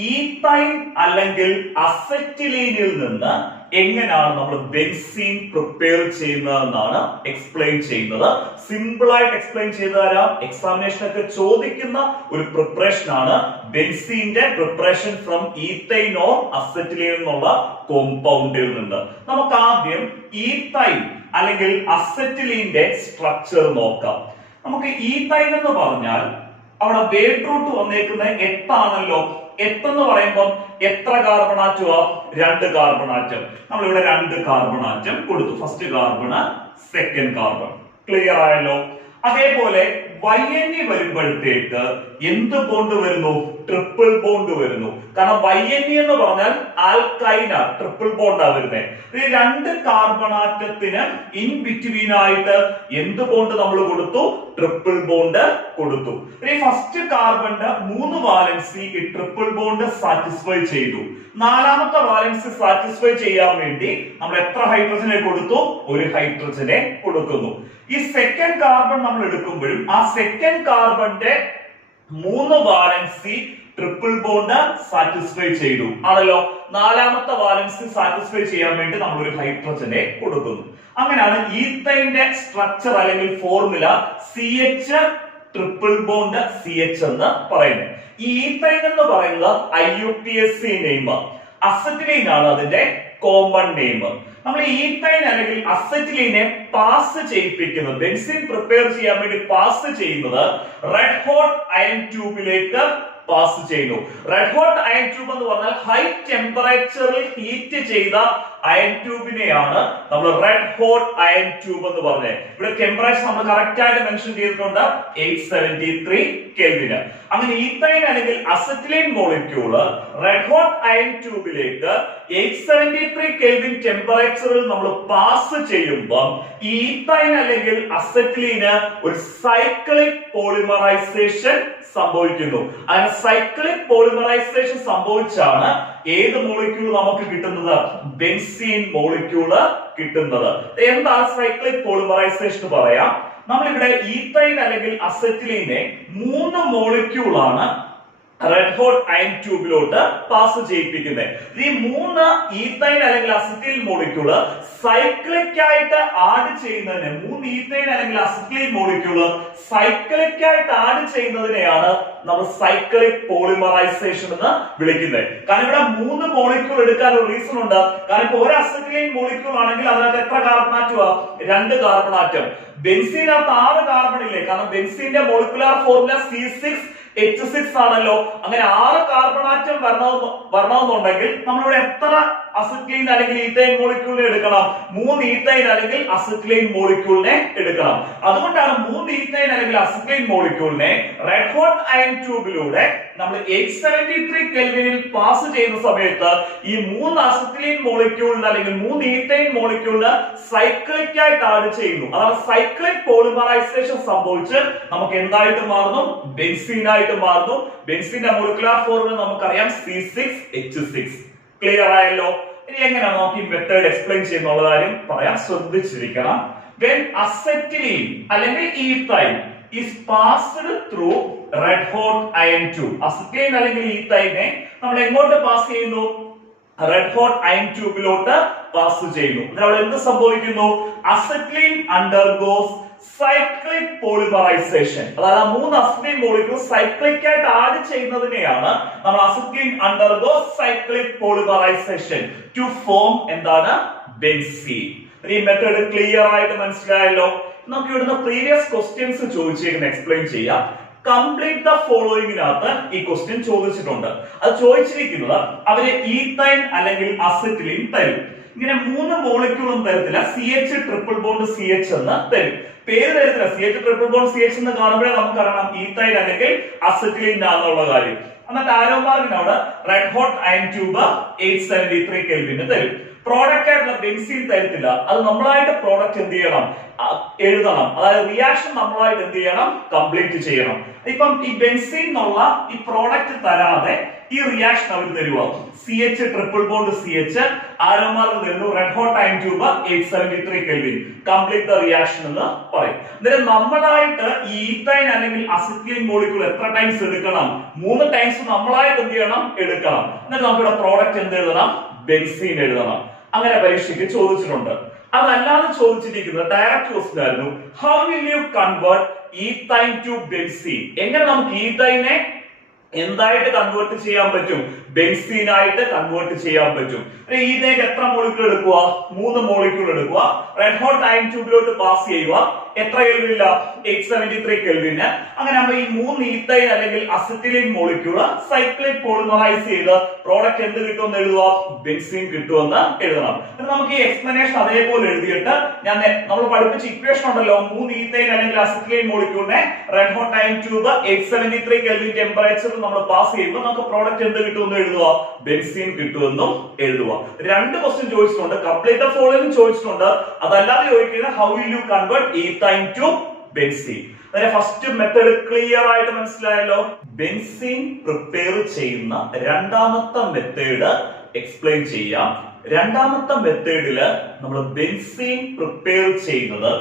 ഈത്തൈൻ അല്ലെങ്കിൽ അസറ്റിലീനിൽ നിന്ന് എങ്ങനെയാണ് നമ്മൾ ബെൻസീൻ പ്രിപ്പയർ ചെയ്യുന്നതെന്നാണ് എക്സ്പ്ലെയിൻ ചെയ്യുന്നത്. സിമ്പിൾ ആയിട്ട് എക്സ്പ്ലെയിൻ ചെയ്തു തരാം. എക്സാമിനേഷൻ ഒക്കെ ചോദിക്കുന്ന ഒരു പ്രിപ്പറേഷൻ ആണ് ബെൻസീന്റെ preparation from ethyne or acetylene എന്നുള്ള കോമ്പൗണ്ടിൽ നിന്ന്. നമുക്ക് ആദ്യം ഈത്തൈൻ അല്ലെങ്കിൽ അസറ്റിലീന്റെ സ്ട്രക്ചർ നോക്കാം. നമുക്ക് ഈത്തൈൻ എന്ന് പറഞ്ഞാൽ അവിടെ വേഡ് റൂട്ട് വന്നേക്കുന്ന 8 ആണല്ലോ. 8 എന്ന് പറയുമ്പോൾ എത്ര കാർബൺ ആറ്റമാ, 2 കാർബൺ ആറ്റം. നമ്മളിവിടെ 2 കാർബൺ ആറ്റം കൊടുത്തു. First carbon, second carbon. Clear ആയല്ലോ. അതേപോലെ YNE വരുമ്പോഴത്തേക്ക് എന്ത് ബോണ്ട് വരുന്നു, ട്രിപ്പിൾ ബോണ്ട് വരുന്നു. കാരണം YNE എന്ന് പറഞ്ഞാൽ ആൽക്കൈന, ട്രിപ്പിൾ ബോണ്ടാ വരുന്നത്. ഈ 2 കാർബൺ ആറ്റത്തിന് ഇൻ ബിറ്റ്വീൻ ആയിട്ട് എന്ത് ബോണ്ട് നമ്മൾ കൊടുത്തു, ട്രിപ്പിൾ ബോണ്ട് കൊടുത്തു. ഈ ഫസ്റ്റ് കാർബണിന്റെ 3 വാലൻസി ഈ ട്രിപ്പിൾ ബോണ്ട് സാറ്റിസ്ഫൈ ചെയ്തു. 4ാമത്തെ വാലൻസി സാറ്റിസ്ഫൈ ചെയ്യാൻ വേണ്ടി നമ്മൾ എത്ര ഹൈഡ്രജനെ കൊടുത്തു, 1 ഹൈഡ്രജനെ കൊടുക്കുന്നു. ഈ സെക്കൻഡ് കാർബൺ നമ്മൾ എടുക്കുമ്പോഴും ആ സെക്കൻഡ് കാർബണിന്റെ 3 വാലൻസി ട്രിപ്പിൾ ബോണ്ട് സാറ്റിസ്ഫൈ ചെയ്തു ആണല്ലോ. 4ാമത്തെ വാലൻസി സാറ്റിസ്ഫൈ ചെയ്യാൻ വേണ്ടി നമ്മൾ 1 ഹൈഡ്രജനെ കൊടുക്കുന്നു. അങ്ങനെയാണ് ഈത്തൈന്റെ സ്ട്രക്ചർ അല്ലെങ്കിൽ formula CH triple bond CH എന്ന് പറയുന്നത്. ഈ ഈത്തൈൻ എന്ന് പറയുന്നത് IUPAC നെയിം, അസറ്റിലൈൻ ആണ് അതിന്റെ കോമൺ നെയിം. നമ്മൾ ഈത്തൈൻ അല്ലെങ്കിൽ അസറ്റിലീനെ പാസ് ചെയ്യിപ്പിക്കുന്നത്, ബെൻസീൻ പ്രിപ്പയർ ചെയ്യാൻ വേണ്ടി പാസ് ചെയ്യുന്നത് റെഡ് ഹോട്ട് അയൺ ട്യൂബിലേക്ക് പാസ് ചെയ്യുന്നു. റെഡ് ഹോട്ട് അയൺ ട്യൂബ് എന്ന് പറഞ്ഞാൽ ഹൈ ടെമ്പറേച്ചറിൽ ഹീറ്റ് ചെയ്ത അയൺ ട്യൂബിനെയാണ് നമ്മൾ റെഡ് ഹോട്ട് അയൺ ട്യൂബ് എന്ന് പറഞ്ഞത്. ഇവിടെ ടെമ്പറേച്ചർ നമ്മൾ കറക്റ്റ് ആയിട്ട് മെൻഷൻ ചെയ്തിട്ടുണ്ട്, 873 കെൽവിൻ. അങ്ങനെ ഈത്തൈൻ അല്ലെങ്കിൽ acetylene molecule red hot iron ട്യൂബിലേക്ക് 873 കെൽവിൻ ടെമ്പറേച്ചറിൽ നമ്മൾ പാസ് ചെയ്യുമ്പോൾ ഈത്തൈൻ അല്ലെങ്കിൽ അസറ്റിലീന് ഒരു സൈക്ലിക് പോളിമറൈസേഷൻ സംഭവിക്കുന്നു. അങ്ങനെ സൈക്ലിക് പോളിമറൈസേഷൻ സംഭവിച്ചാണ് ഏത് മോളിക്യൂൾ നമുക്ക് കിട്ടുന്നത്, ബെൻസീൻ മോളിക്യൂള് കിട്ടുന്നത്. എന്താണ് സൈക്ലിക് പോളിമറൈസേഷൻ പറയാം. നമ്മളിവിടെ ഈത്തൈൻ അല്ലെങ്കിൽ അസറ്റിലീനെ 3 മോളിക്യൂൾ ആണ് റെഡ് ഹോട്ട് അയൺ ട്യൂബിലോട്ട് പാസ് ചെയ്യിപ്പിക്കുന്നത്. ഈ 3 ഈത്തൈൻ അല്ലെങ്കിൽ അസറ്റിലൈൻ മോളിക്യൂള് സൈക്ലിക് ആയിട്ട് ആഡ് ചെയ്യുന്നതിനെ, 3 ഈത്തൈൻ അല്ലെങ്കിൽ അസറ്റിലൈൻ മോളിക്യൂള് സൈക്ലിക് ആയിട്ട് ആഡ് ചെയ്യുന്നതിനെയാണ് നമ്മൾ സൈക്ലിക് പോളിമറൈസേഷൻ എന്ന് വിളിക്കുന്നത്. കാരണം ഇവിടെ 3 മോളിക്യൂൾ എടുക്കാൻ ഒരു റീസൺ ഉണ്ട്. കാരണം ഇപ്പൊ ഒരു അസറ്റിലൈൻ മോളിക്യൂൾ ആണെങ്കിൽ അതിനകത്ത് എത്ര കാർബൺ ആറ്റമാ, 2 കാർബൺ ആറ്റം. ബെൻസീനകത്ത് 6 കാർബൺ ഇല്ലേ, കാരണം ബെൻസീന്റെ മോളിക്കുലാർ ഫോർമുല C6H6 ആണല്ലോ. അങ്ങനെ 6 കാർബൺ ആറ്റം വരണമെന്നുണ്ടെങ്കിൽ നമ്മളിവിടെ എത്ര അസറ്റിലൈൻ അല്ലെങ്കിൽ ഈത്തൈൻ മോളിക്യൂളിനെ എടുക്കണം, 3 ഈത്തൈൻ അല്ലെങ്കിൽ അസറ്റിലൈൻ മോളിക്യൂളിനെ എടുക്കണം. അതുകൊണ്ടാണ് 3 ഈത്തൈൻ അല്ലെങ്കിൽ അസറ്റിലൈൻ മോളിക്യൂളിനെ റെഡ് ഹോട്ട് അയൺ ട്യൂബിലൂടെ നമ്മൾ 873 കെൽവിനിൽ പാസ് ചെയ്യുന്ന സമയത്ത് ഈ 3 അസറ്റിലൈൻ മോളിക്യൂളിന് അല്ലെങ്കിൽ 3 ഈത്തൈൻ മോളിക്യൂളിന് സൈക്ലിക് ആയിട്ട് ആഡ് ചെയ്യുന്നു. അതാണ് സൈക്ലിക് പോളിമറൈസേഷൻ സംഭവിച്ച് നമുക്ക് എന്തായിട്ട് മാറുന്നു, ബെൻസീൻ ആയിട്ട് മാറുന്നു. ബെൻസീന്റെ മോളിക്കുലാർ ഫോർമുല നമുക്കറിയാം, C6H6. ക്ലിയർ ആയല്ലോ. ഇനി എങ്ങനെയാണ് നമുക്ക് ഈ മെത്തേഡ് എക്സ്പ്ലെയിൻ ചെയ്യുന്നുള്ള കാര്യം പറയാം, ശ്രദ്ധിച്ചിരിക്കണം. When acetylene അല്ലെങ്കിൽ ethane is passed through red hot iron tube, അസറ്റിലൈൻ അല്ലെങ്കിൽ ഈത്തൈനെ നമ്മൾ എങ്ങോട്ട് പാസ് ചെയ്യുന്നു, റെഡ് ഹോട്ട് അയൺ ട്യൂബിലോട്ട് പാസ് ചെയ്യുന്നു. അവിടെ എന്ത് സംഭവിക്കുന്നു, അസറ്റിലൈൻ അണ്ടർഗോസ് സൈക്ലിക് പോളിമറൈസേഷൻ. അതായത് 3 അസറ്റിലൈൻ മോളിക്യൂൾ സൈക്ലിക് ആയിട്ട് ആഡ് ചെയ്യുന്നതിനെയാണ് നമ്മൾ acetylene undergoes cyclic polymerisation to form എന്താണ്, ബെൻസീൻ. ഈ മെത്തേഡ് ക്ലിയർ ആയിട്ട് മനസ്സിലായല്ലോ. നമുക്ക് ഇവിടുന്ന് പ്രീവിയസ് ക്വസ്റ്റ്യൻസ് ചോദിച്ചേക്കുന്ന എക്സ്പ്ലെയിൻ ചെയ്യാം. കംപ്ലീറ്റ് ദ ഫോളോയിങ്ങിനകത്ത് ഈ ക്വസ്റ്റ്യൻ ചോദിച്ചിട്ടുണ്ട്. അത് ചോദിച്ചിരിക്കുന്നത് അവര് ഈത്തൈൻ അല്ലെങ്കിൽ അസറ്റിലൈൻ തരും. ഇങ്ങനെ 3 മോളിക്യൂളും തരത്തില്ല, CH ട്രിപ്പിൾ ബോണ്ട് CH എന്ന് തരും. പേര് തരത്തില്ല, CH ട്രിപ്പിൾ ബോണ്ട് CH എന്ന് കാണുമ്പോഴേ നമുക്ക് അറിയണം ഈത്തൈൻ അല്ലെങ്കിൽ അസറ്റിലീൻ ആണെന്നുള്ള കാര്യം. എന്നിട്ട് ആരോ മാർക്കിനോട് റെഡ് ഹോട്ട് അയൺ ട്യൂബ് 873 കെൽവിന് തരും. പ്രോഡക്റ്റ് ആയിട്ടുള്ള ബെൻസീൻ തരത്തില്ല, അത് നമ്മളായിട്ട് പ്രോഡക്റ്റ് എന്ത് ചെയ്യണം, എഴുതണം. അതായത് റിയാക്ഷൻ നമ്മളായിട്ട് എന്ത് ചെയ്യണം, കംപ്ലീറ്റ് ചെയ്യണം. ഇപ്പം ഈ ബെൻസീൻ എന്നുള്ള ഈ പ്രോഡക്റ്റ് തരാതെ ഈ റിയാക്ഷൻ അവർ തരുക. CH ട്രിപ്പിൾ ബോണ്ട് CH ആരോമാർക്ക് തരുന്നു red hot iron tube 873 kelvin, complete the reaction എന്ന് പറയും. എന്നിട്ട് നമ്മളായിട്ട് ഈ ഈത്തൈൻ അല്ലെങ്കിൽ അസിറ്റൈൻ മോളിക്യൂൾ എത്ര ടൈംസ് എടുക്കണം, 3 ടൈംസ് നമ്മളായിട്ട് എന്ത് ചെയ്യണം, എടുക്കണം. എന്നിട്ട് നമുക്കിവിടെ പ്രോഡക്റ്റ് എന്ത് എഴുതണം, ബെൻസീൻ എഴുതണം. അങ്ങനെ പരീക്ഷയ്ക്ക് ചോദിച്ചിട്ടുണ്ട്. അതല്ലാതെ ചോദിച്ചിരിക്കുന്നത് ഡയറക്റ്റ് ക്വസ്റ്റ്യൻ ആയിരുന്നു, how will you convert ethyne to benzene. എങ്ങനെ നമുക്ക് ഈത്തൈനെ എന്തായിട്ട് കൺവേർട്ട് ചെയ്യാൻ പറ്റും, ബെൻസീനായിട്ട് കൺവേർട്ട് ചെയ്യാൻ പറ്റും. ഈതൈൻ എത്ര മോളിക്യൂൾ എടുക്കുക, 3 മോളിക്യൂൾ എടുക്കുക, റെഡ് ഹോട്ട് അയൺ ട്യൂബിലോട്ട് പാസ് ചെയ്യുക. എത്ര കെൽവിനില്ല, 873 കെൽവിന്. അങ്ങനെ നമ്മൾ ഈ 3 ഈത്തൈൻ അല്ലെങ്കിൽ അസിറ്റൈൻ മോളിക്യൂൾ സൈക്ലിക് പോളിമറൈസ് ചെയ്ത് പ്രോഡക്റ്റ് എന്ത് കിട്ടുമെന്ന് എഴുതുക, ബെൻസീൻ കിട്ടുമെന്ന് എഴുതണം. നമുക്ക് ഈ എക്സ്പ്ലനേഷൻ അതേപോലെ എഴുതിയിട്ട് നമ്മൾ പഠിപ്പിച്ച ഇക്വേഷൻ ഉണ്ടല്ലോ, 3 ഈത്തൈൻ അല്ലെങ്കിൽ അസിറ്റൈൻ മോളിക്യൂളിനെ red hot iron tube 873 kelvin temperature നമ്മൾ പാസ് ചെയ്യുമ്പോൾ നമുക്ക് പ്രോഡക്റ്റ് എന്ത് കിട്ടുമെന്ന് എഴുതുക, ബെൻസീൻ കിട്ടുമെന്നും എഴുതുക. 2 ക്വസ്റ്റ്യൻ ചോദിച്ചിട്ടുണ്ട്, കംപ്ലീറ്റ് ദ ഫോളോയിങ് ചോദിച്ചിട്ടുണ്ട്. അതല്ലാതെ ചോദിക്കുന്നത് how will you convert ethyne to benzene. First method clear ആയിട്ട് മനസ്സിലായല്ലോ. ബെൻസീൻ പ്രിപ്പയർ ചെയ്യുന്ന രണ്ടാമത്തെ മെത്തേഡ് എക്സ്പ്ലെയിൻ ചെയ്യാം. രണ്ടാമത്തെ മെത്തേഡില് നമ്മൾ ബെൻസീൻ പ്രിപ്പയർ ചെയ്യുന്നത്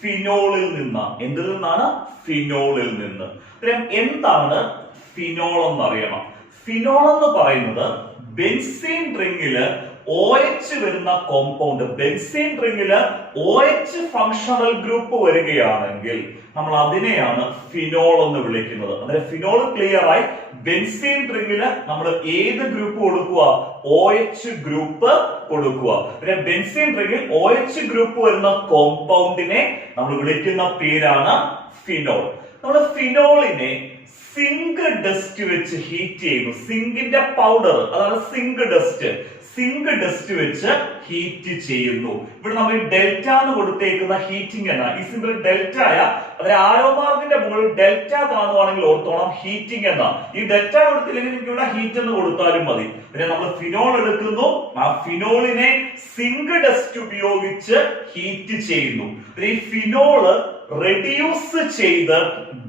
ഫിനോളിൽ നിന്ന്. എന്തിൽ നിന്നാണ്, ഫിനോളിൽ നിന്ന്. എന്താണ് ഫിനോൾ എന്ന് അറിയണം. ഫിനോൾ എന്ന് പറയുന്നത് ബെൻസീൻ റിംഗില് OH വരുന്ന കോമ്പൗണ്ട്, ബെൻസീൻ റിംഗില് OH ഫങ്ഷണൽ ഗ്രൂപ്പ് വരികയാണെങ്കിൽ നമ്മൾ അതിനെയാണ് ഫിനോൾ എന്ന് വിളിക്കുന്നത്. അതായത് ഫിനോൾ ക്ലിയർ ആയി, ബെൻസീൻ റിംഗില് നമ്മൾ ഏത് ഗ്രൂപ്പ് കൊടുക്കുക, OH ഗ്രൂപ്പ് കൊടുക്കുക. പിന്നെ ബെൻസീൻ റിംഗിൽ OH ഗ്രൂപ്പ് വരുന്ന കോമ്പൗണ്ടിനെ നമ്മൾ വിളിക്കുന്ന പേരാണ് ഫിനോൾ. നമ്മൾ ഫിനോളിനെ സിങ്ക് ഡസ്റ്റ് വെച്ച് ഹീറ്റ് ചെയ്യുന്നു. സിങ്കിന്റെ പൗഡർ, അതാണ് സിങ്ക് ഡസ്റ്റ്. സിങ്ക് ഡസ്റ്റ് വെച്ച് ഹീറ്റ് ചെയ്യുന്നു. ഇവിടെ നമ്മൾ ഡെൽറ്റ എന്ന് കൊടുത്തേക്കുന്ന ഹീറ്റിംഗ് എന്ന ഈ സിമ്പിൾ ഡെൽറ്റ ആയ, അതിന് ആരോ മാർക്കിന്റെ മുകളിൽ ഡെൽറ്റ കാണുവാണെങ്കിൽ ഓർത്തോണം ഹീറ്റിംഗ് എന്ന. ഈ ഡെൽറ്റ കൊടുത്തില്ലെങ്കിൽ നിങ്ങൾക്ക് ഇവിടെ ഹീറ്റ് എന്ന് കൊടുത്താലും മതി. പിന്നെ നമ്മൾ ഫിനോൾ എടുക്കുന്നു, ആ ഫിനോളിനെ സിങ്ക് ഡസ്റ്റ് ഉപയോഗിച്ച് ഹീറ്റ് ചെയ്യുന്നു. ഈ ഫിനോള് റെഡ്യൂസ് ചെയ്ത്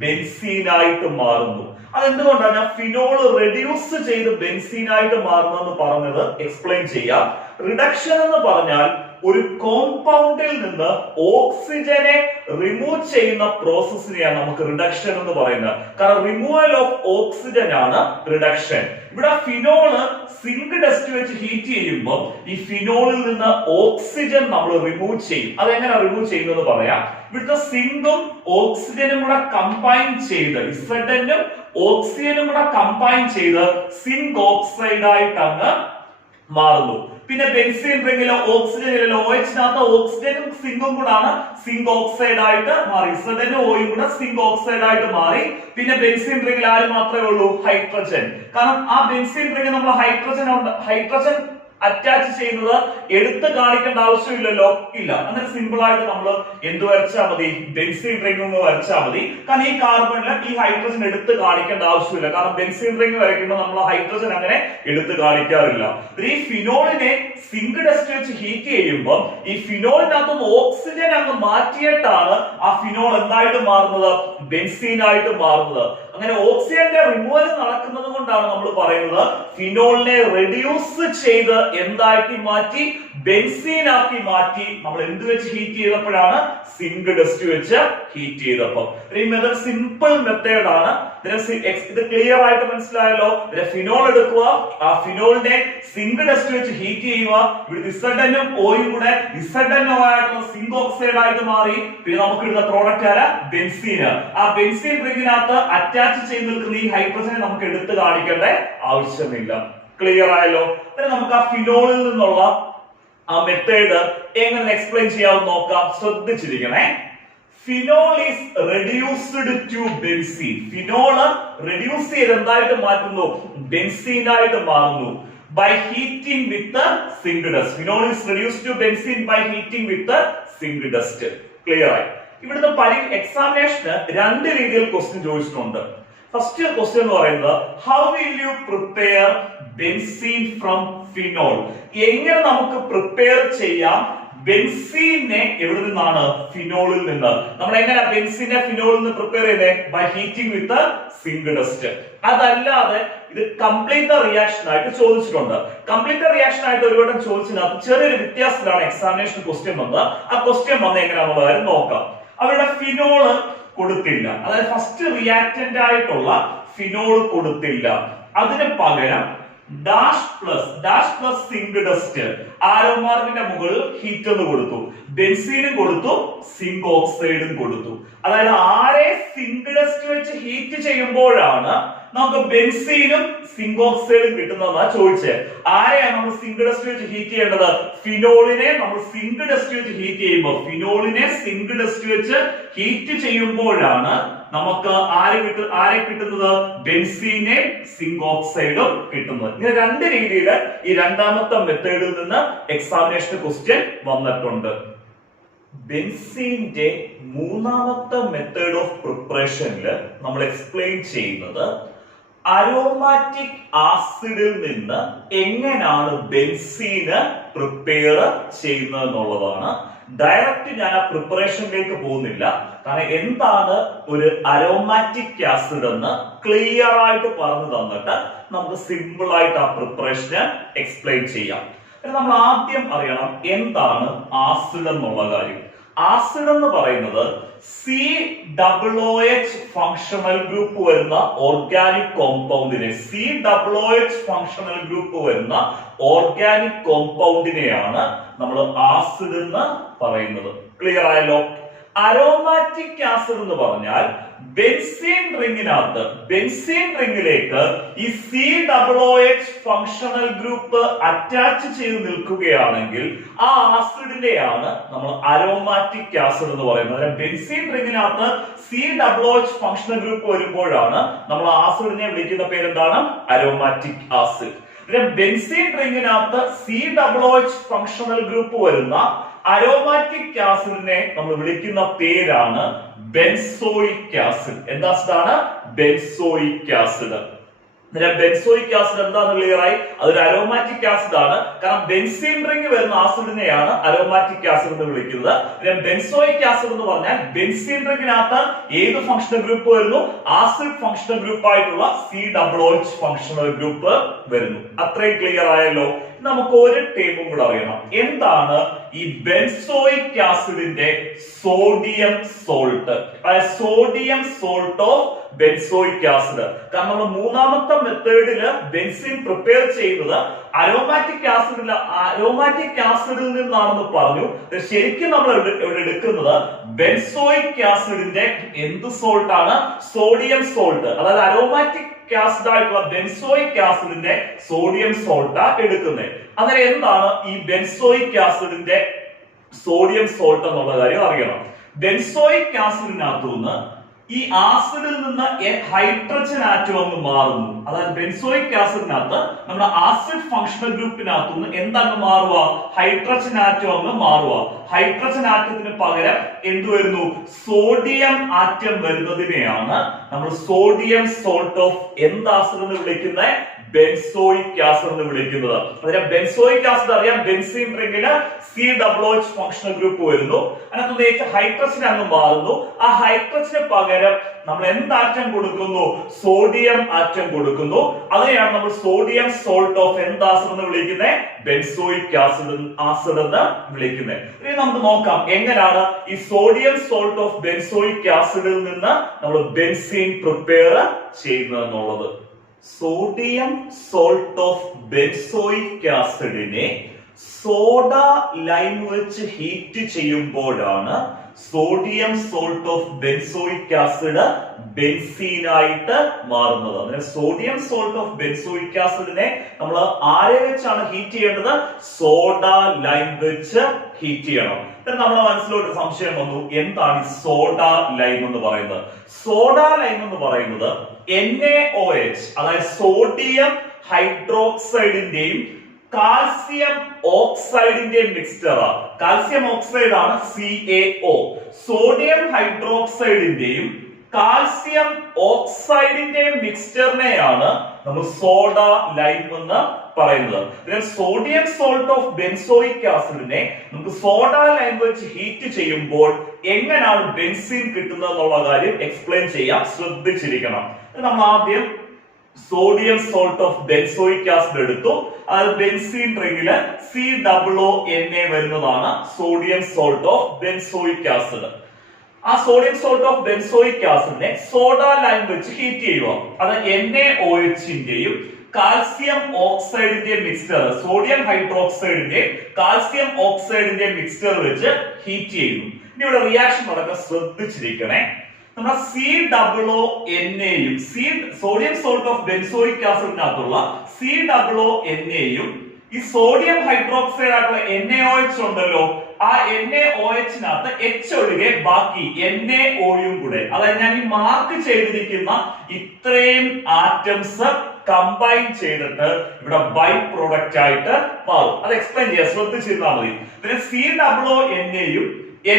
ബെൻസീനായിട്ട് മാറുന്നു. അതെന്തുകൊണ്ടാണ് ഞാൻ ഫിനോൾ റെഡ്യൂസ് ചെയ്ത് ബെൻസീനായിട്ട് മാറുന്നെന്ന് പറഞ്ഞത് എക്സ്പ്ലെയിൻ ചെയ്യാം. റിഡക്ഷൻ എന്ന് പറഞ്ഞാൽ ഒരു കോമ്പൗണ്ടിൽ നിന്ന് ഓക്സിജനെ റിമൂവ് ചെയ്യുന്ന പ്രോസസ്സിനെയാണ് നമുക്ക് റിഡക്ഷൻ എന്ന് പറയുന്നത്. കാരണം റിമൂവൽ ഓഫ് ഓക്സിജൻ ആണ് റിഡക്ഷൻ. ഇവിടെ ഫിനോള് സിങ്ക് ഡസ്റ്റ് വെച്ച് ഹീറ്റ് ചെയ്യുമ്പോൾ ഈ ഫിനോളിൽ നിന്ന് ഓക്സിജൻ നമ്മൾ റിമൂവ് ചെയ്യും. അതെങ്ങനെ റിമൂവ് ചെയ്യുന്നത് പറയാം. ഇവിടുത്തെ സിങ്കും ഓക്സിജനും കൂടെ കമ്പൈൻ ചെയ്ത്, ഇസഡനും ഓക്സിജനും കൂടെ കമ്പൈൻ ചെയ്ത് സിങ്ക് ഓക്സൈഡ് ആയിട്ട് അങ്ങ് മാറുന്നു. പിന്നെ ബെൻസീൻ റിംഗിലെ ഓക്സിജൻ ഇല്ലല്ലോ, OH ഓക്സിജനും സിങ്കും കൂടാണ് സിങ്ക് ഓക്സൈഡ് ആയിട്ട് മാറി. ഇസഡനും ഓയും കൂടെ സിങ്ക് ഓക്സൈഡ് ആയിട്ട് മാറി. പിന്നെ ബെൻസീൻ റിംഗിൽ ആര് മാത്രമേ ഉള്ളൂ, ഹൈഡ്രജൻ. കാരണം ആ ബെൻസീൻ റിംഗിൽ നമ്മൾ ഹൈഡ്രജൻ അറ്റാച്ച് ചെയ്യുന്നത് എടുത്ത് കാണിക്കേണ്ട ആവശ്യമില്ലല്ലോ, ഇല്ല. അങ്ങനെ സിമ്പിൾ ആയിട്ട് നമ്മൾ എന്ത് വരച്ചാൽ മതി, ബെൻസീൻ റിംഗ് ഒന്ന് വരച്ചാൽ മതി. കാരണം ഈ കാർബണില് ഈ ഹൈഡ്രജൻ എടുത്ത് കാണിക്കേണ്ട ആവശ്യമില്ല. കാരണം ബെൻസീൻ റിംഗ് വരയ്ക്കുമ്പോൾ നമ്മൾ ഹൈഡ്രജൻ അങ്ങനെ എടുത്ത് കാണിക്കാറില്ല. ഈ ഫിനോളിനെ സിങ്ക് ഡസ്റ്റ് വെച്ച് ഹീറ്റ് ചെയ്യുമ്പോൾ ഈ ഫിനോളിനകത്തുനിന്ന് ഓക്സിജൻ അങ്ങ് മാറ്റിയിട്ടാണ് ആ ഫിനോൾ എന്തായിട്ട് മാറുന്നത്, ബെൻസീനായിട്ട് മാറുന്നത്. അങ്ങനെ ഓക്സിജന്റെ റിമൂവൽ നടക്കുന്നത് കൊണ്ടാണ് നമ്മൾ പറയുന്നത് ഫിനോളിനെ റെഡ്യൂസ് ചെയ്ത് എന്താക്കി മാറ്റി, ബെൻസീൻ ആക്കി മാറ്റി. നമ്മൾ എന്ത് വെച്ച് ഹീറ്റ് ചെയ്തപ്പോഴാണ്, സിങ്ക് ഡസ്റ്റ് വെച്ച് ഹീറ്റ് ചെയ്തപ്പോൾ. ഈ മെത്തേഡ് സിമ്പിൾ മെത്തേഡ് ആണ്. ഇത് ക്ലിയർ ആയിട്ട് മനസ്സിലായല്ലോ. ഫിനോൾ എടുക്കുക, ആ ഫിനോളിനെ സിങ്ക് ഡസ്റ്റ് വെച്ച് ഹീറ്റ് ചെയ്യുക. ഇവിടെ ഇസഡനും ഓയും കൂടെ ഇസഡനോ ആയിട്ടുള്ള സിങ്ക് ഓക്സൈഡ് ആയിട്ട് മാറി. പിന്നെ നമുക്ക് ഇടുന്ന പ്രോഡക്റ്റ് ആരാ, ബെൻസീന്. ആ ബെൻസീൻ റിംഗിനകത്ത് അറ്റാച്ച് ചെയ്ത് നിൽക്കുന്ന ഈ ഹൈഡ്രജനെ നമുക്ക് എടുത്ത് കാണിക്കേണ്ട ആവശ്യമില്ല. ക്ലിയർ ആയല്ലോ. നമുക്ക് ആ ഫിനോളിൽ നിന്നുള്ള ആ മെത്തേഡ് എങ്ങനെ എക്സ്പ്ലെയിൻ ചെയ്യാമെന്ന് നോക്കാം. ശ്രദ്ധിച്ചിരിക്കണേ. Phenol is reduced to benzene. Phenol reduce ചെയ്ത് എന്തായിട്ട് മാറ്റുന്നു, ബെൻസീനായിട്ട് മാറുന്നു. by heating with the zinc dust. Phenol is reduced to benzene by heating with the zinc dust. Clear ആയി? ഇവിടുത്തെ എക്സാമിനേഷന് രണ്ട് രീതിയിൽ ക്വസ്റ്റ്യൻ ചോദിച്ചിട്ടുണ്ട്. ഫസ്റ്റ് ക്വസ്റ്റ്യൻ എന്ന് പറയുന്നത് how will U prepare benzene from phenol? എങ്ങനെ നമുക്ക് പ്രിപ്പയർ ചെയ്യാം ബെൻസീനെ? എവിടെ നിന്നാണ്? ഫിനോളിൽ നിന്ന്. നമ്മൾ എങ്ങനെ ബെൻസീനെ ഫിനോളിൽ നിന്ന് പ്രിപ്പയർ ചെയ്തേ? By heating with zinc dust. അതല്ലാതെ ഇത് കംപ്ലീറ്റ് റിയാക്ഷൻ ആയിട്ട് ചോദിച്ചിട്ടുണ്ട്. കംപ്ലീറ്റ് റിയാക്ഷൻ ആയിട്ട് ഒരു വട്ടം ചോദിച്ചതിനകത്ത് ചെറിയൊരു വ്യത്യാസത്തിലാണ് എക്സാമിനേഷൻ ക്വസ്റ്റ്യൻ വന്നത്. ആ ക്വസ്റ്റ്യൻ വന്നത് എങ്ങനെയാണെന്നുള്ള കാര്യം നോക്കാം. അവരുടെ ഫിനോള് കൊടുത്തില്ല, അതായത് ഫസ്റ്റ് റിയാക്ടന്റ് ആയിട്ടുള്ള ഫിനോൾ കൊടുത്തില്ല. അതിന് പകരം ഡാഷ് പ്ലസ് സിങ്ക് ഡസ്റ്റ് ആരോമാർക്കിന്റെ മുകളിൽ ഹീറ്റ് എന്ന് കൊടുത്തു, ബെൻസീനും കൊടുത്തു, സിങ്ക് ഓക്സൈഡും കൊടുത്തു. അതായത് ആരെ സിങ്ക് ഡസ്റ്റ് വെച്ച് ഹീറ്റ് ചെയ്യുമ്പോഴാണ് നമുക്ക് ബെൻസീനും സിങ്ക് ഓക്സൈഡും കിട്ടുന്നതെന്നാ ചോദിച്ചത്. ആരെയാണ് നമ്മൾ സിങ്ക് ഡസ്റ്റ് വെച്ച് ഹീറ്റ് ചെയ്യേണ്ടത്? ഫിനോളിനെ നമ്മൾ സിങ്ക് ഡസ്റ്റ് വെച്ച് ഹീറ്റ് ചെയ്യുമ്പോൾ, ഫിനോളിനെ സിങ്ക് ഡസ്റ്റ് വെച്ച് ഹീറ്റ് ചെയ്യുമ്പോഴാണ് നമുക്ക് ആരെ കിട്ടുന്നത്? ബെൻസീനെ സിങ്ക് ഓക്സൈഡും കിട്ടുന്നത്. ഇങ്ങനെ രണ്ട് രീതിയിൽ ഈ രണ്ടാമത്തെ മെത്തേഡിൽ നിന്ന് എക്സാമിനേഷൻ ക്വസ്റ്റ്യൻ വന്നിട്ടുണ്ട്. ബെൻസീന്റെ മൂന്നാമത്തെ മെത്തേഡ് ഓഫ് പ്രിപ്പറേഷനിൽ നമ്മൾ എക്സ്പ്ലെയിൻ ചെയ്യുന്നത് അരോമാറ്റിക് ആസിഡിൽ നിന്ന് എങ്ങനെയാണ് ബെൻസീന് പ്രിപ്പയർ ചെയ്യുന്നത് എന്നുള്ളതാണ്. ഡയറക്റ്റ് ഞാൻ ആ പ്രിപ്പറേഷനിലേക്ക് പോകുന്നില്ല, കാരണം എന്താണ് ഒരു അരോമാറ്റിക് ആസിഡ് എന്ന് ക്ലിയർ ആയിട്ട് പറഞ്ഞു തന്നിട്ട് നമുക്ക് സിമ്പിൾ ആയിട്ട് ആ പ്രിപ്പറേഷന് എക്സ്പ്ലെയിൻ ചെയ്യാം. നമ്മൾ ആദ്യം അറിയണം എന്താണ് ആസിഡ് എന്നുള്ള കാര്യം. ആസിഡ് എന്ന് പറയുന്നത് COOH ഫങ്ഷണൽ ഗ്രൂപ്പ് വരുന്ന ഓർഗാനിക് കോമ്പൗണ്ടിനെ, COOH ഫങ്ഷണൽ ഗ്രൂപ്പ് വരുന്ന ഓർഗാനിക് കോമ്പൗണ്ടിനെയാണ് നമ്മൾ ആസിഡ് എന്ന് പറയുന്നത്. ക്ലിയർ ആയല്ലോ? അരോമാറ്റിക് ആസിഡ് എന്ന് പറഞ്ഞാൽ ബെൻസീൻ റിംഗിലേക്ക് ഈ COOH ഫങ്ഷണൽ ഗ്രൂപ്പ് അറ്റാച്ച് ചെയ്ത് നിൽക്കുകയാണെങ്കിൽ ആ ആസിഡിനെയാണ് നമ്മൾ അരോമാറ്റിക് ആസിഡ് എന്ന് പറയുന്നത്. ബെൻസീൻ റിംഗിനകത്ത് COOH ഫങ്ഷണൽ ഗ്രൂപ്പ് വരുമ്പോഴാണ് നമ്മൾ ആസിഡിനെ വിളിക്കുന്ന പേരെന്താണ്? Aromatic acid. ബെൻസീൻ റിംഗിനകത്ത് COOH ഫങ്ഷണൽ ഗ്രൂപ്പ് വരുന്ന അരോമാറ്റിക് ആസിഡിനെ നമ്മൾ വിളിക്കുന്ന പേരാണ് ബെൻസോയിക് ആസിഡ്. എന്താ ആസിഡാണ്? Benzoic acid. ബെൻസോയിക് ആസിഡ് എന്താന്ന് ക്ലിയർ ആയി? അതൊരു അരോമാറ്റിക് ആസിഡ് ആണ്. കാരണം ബെൻസീൻ റിംഗ് വരുന്ന ആസിഡിനെയാണ് അരോമാറ്റിക് ആസിഡ് എന്ന് വിളിക്കുന്നത്. ബെൻസോയിക് ആസിഡ് എന്ന് പറഞ്ഞാൽ ബെൻസീൻ റിംഗിനകത്ത് ഏത് ഫങ്ഷണൽ ഗ്രൂപ്പ് വരുന്നു? ആസിഡ് ഫങ്ഷണൽ ഗ്രൂപ്പ് ആയിട്ടുള്ള COOH ഫങ്ഷണൽ ഗ്രൂപ്പ് വരുന്നു. അത്രയും ക്ലിയർ ആയല്ലോ? നമുക്ക് ഒരു ടേമും കൂടെ അറിയണം. എന്താണ് ഈ ബെൻസോയിക് ആസിഡിന്റെ sodium salt? Sodium salt of benzoic acid. കാരണം നമ്മൾ മൂന്നാമത്തെ മെത്തേഡില് ബെൻസീൻ പ്രിപ്പയർ ചെയ്യുന്നത് അരോമാറ്റിക് ആസിഡിൽ നിന്നാണെന്ന് പറഞ്ഞു. ശരിക്കും നമ്മൾ ഇവിടെ എടുക്കുന്നത് ബെൻസോയിക് ആസിഡിന്റെ എന്ത് സോൾട്ട് ആണ്? Sodium salt. അതായത് അരോമാറ്റിക് ആസിഡ് ആയിട്ടുള്ള ബെൻസോയിക് ആസിഡിന്റെ സോഡിയം സോൾട്ടാ എടുക്കുന്നത്. അങ്ങനെ എന്താണ് ഈ ബെൻസോയിക് ആസിഡിന്റെ സോഡിയം സോൾട്ട് എന്നുള്ള കാര്യം അറിയണം. ബെൻസോയിക് ആസിഡിനകത്തുനിന്ന് ഈ ആസിഡിൽ നിന്ന് ഹൈഡ്രജൻ ആറ്റം അങ്ങ് മാറുന്നു. അതായത് ബെൻസോയിക് ആസിഡിനകത്ത് നമ്മുടെ ആസിഡ് ഫങ്ഷണൽ ഗ്രൂപ്പിനകത്തുനിന്ന് എന്താണ് മാറുക? ഹൈഡ്രജൻ ആറ്റം അങ്ങ് മാറുക. ഹൈഡ്രജൻ ആറ്റത്തിന് പകരം എന്ത് വരുന്നു? സോഡിയം ആറ്റം വരുന്നതിനെയാണ് നമ്മൾ സോഡിയം സോൾട്ട് ഓഫ് എന്ത് ആസിഡ് എന്ന് വിളിക്കുന്നത്? ബെൻസോയിക് ആസിഡ് എന്ന് വിളിക്കുന്നത്. അതിന് ബെൻസോയിക് ആസിഡ് അറിയാം, ബെൻസീൻ റിംഗിന് COOH ഫങ്ഷണൽ ഗ്രൂപ്പ് വരുന്നു. അതിനകത്ത് ഹൈഡ്രജൻ അങ്ങ് മാറുന്നു. ആ ഹൈഡ്രജന് പകരം നമ്മൾ എന്ത് ആറ്റം കൊടുക്കുന്നു? സോഡിയം ആറ്റം കൊടുക്കുന്നു. അതിനെയാണ് നമ്മൾ സോഡിയം സോൾട്ട് ഓഫ് എന്ത് ആസിഡ് എന്ന് വിളിക്കുന്നത്? ബെൻസോയിക് ആസിഡ് എന്ന് വിളിക്കുന്നത്. ഇനി നമുക്ക് നോക്കാം എങ്ങനെയാണ് ഈ സോഡിയം സോൾട്ട് ഓഫ് ബെൻസോയിക് ആസിഡിൽ നിന്ന് നമ്മൾ ബെൻസീൻ പ്രിപ്പയർ ചെയ്യുന്നത് എന്നുള്ളത്. സോഡിയം സോൾട്ട് ഓഫ് ബെൻസോയിക് ആസിഡിനെ സോഡ ലൈം വെച്ച് ഹീറ്റ് ചെയ്യുമ്പോഴാണ് sodium salt of benzoic acid ബെൻസീനായിട്ട് മാറുന്നത്. അങ്ങനെ സോഡിയം സോൾട്ട് ഓഫ് ബെൻസോയിക് ആസിഡിനെ നമ്മൾ ആരെ വെച്ചാണ് ഹീറ്റ് ചെയ്യേണ്ടത്? സോഡ ലൈം വെച്ച് ഹീറ്റ് ചെയ്യണം. നമ്മുടെ മനസ്സിലോട്ട് സംശയം വന്നു, എന്താണ് ഈ സോഡ ലൈം എന്ന് പറയുന്നത്? സോഡ ലൈം എന്ന് പറയുന്നത് NaOH, അതായത് സോഡിയം ഹൈഡ്രോക്സൈഡിന്റെയും കാൽസ്യം ഓക്സൈഡിന്റെയും മിക്സ്ചറാ. കാൽസ്യം ഓക്സൈഡ് ആണ് CaO. സോഡിയം ഹൈഡ്രോക്സൈഡിന്റെയും കാൽസ്യം ഓക്സൈഡിന്റെയും മിക്സ്ചറിനെയാണ് നമ്മൾ സോഡ ലൈം എന്ന് പറയുന്നത്. സോഡിയം സോൾട്ട് ഓഫ് ബെൻസോയിക് ആസിഡിനെ നമുക്ക് സോഡ ലൈം വെച്ച് ഹീറ്റ് ചെയ്യുമ്പോൾ എങ്ങനെയാണ് ബെൻസീൻ കിട്ടുന്നത് എന്നുള്ള കാര്യം എക്സ്പ്ലെയിൻ ചെയ്യാം, ശ്രദ്ധിച്ചിരിക്കണം. നമ്മൾ ആദ്യം sodium salt of benzoic acid എടുത്തു. അത് ബെൻസീൻ റിംഗില് COO വരുന്നതാണ് sodium salt of benzoic acid. ആ സോഡിയം സോൾട്ട് ഓഫ് ബെൻസോയിക് ആസിഡിനെ സോഡ ലൈം വെച്ച് ഹീറ്റ് ചെയ്യുക. അത് NaOHന്റെയും കാൽസ്യം ഓക്സൈഡിന്റെയും മിക്സ്ചർ, സോഡിയം ഹൈഡ്രോക്സൈഡിന്റെ കാൽസ്യം ഓക്സൈഡിന്റെ മിക്സ്ചർ വെച്ച് ഹീറ്റ് ചെയ്യുന്നു. ഇനി ഇവിടെ റിയാക്ഷൻ നടക്കാൻ ശ്രദ്ധിച്ചിരിക്കണേ. നമ്മുടെ COONaയും സോഡിയം സോൾട്ട് ഓഫ് ബെൻസോയിക് ആസിഡിനകത്തുള്ള COONaയും ഈ സോഡിയം ഹൈഡ്രോക്സൈഡ് ആയിട്ടുള്ള NaOH ഉണ്ടല്ലോ, ആ NaOHനകത്ത് H ഒഴികെ ബാക്കി NaOയും കൂടെ, അതായത് ഞാൻ ഈ മാർക്ക് ചെയ്തിരിക്കുന്ന ഇത്രയും ആറ്റംസ് കമ്പൈൻ ചെയ്തിട്ട് ഇവിടെ ബൈ പ്രോഡക്റ്റ് ആയിട്ട് മാറും. അത് എക്സ്പ്ലെയിൻ ചെയ്യാം, ശ്രദ്ധിച്ചിരുന്നാൽ മതി. പിന്നെ COONaയും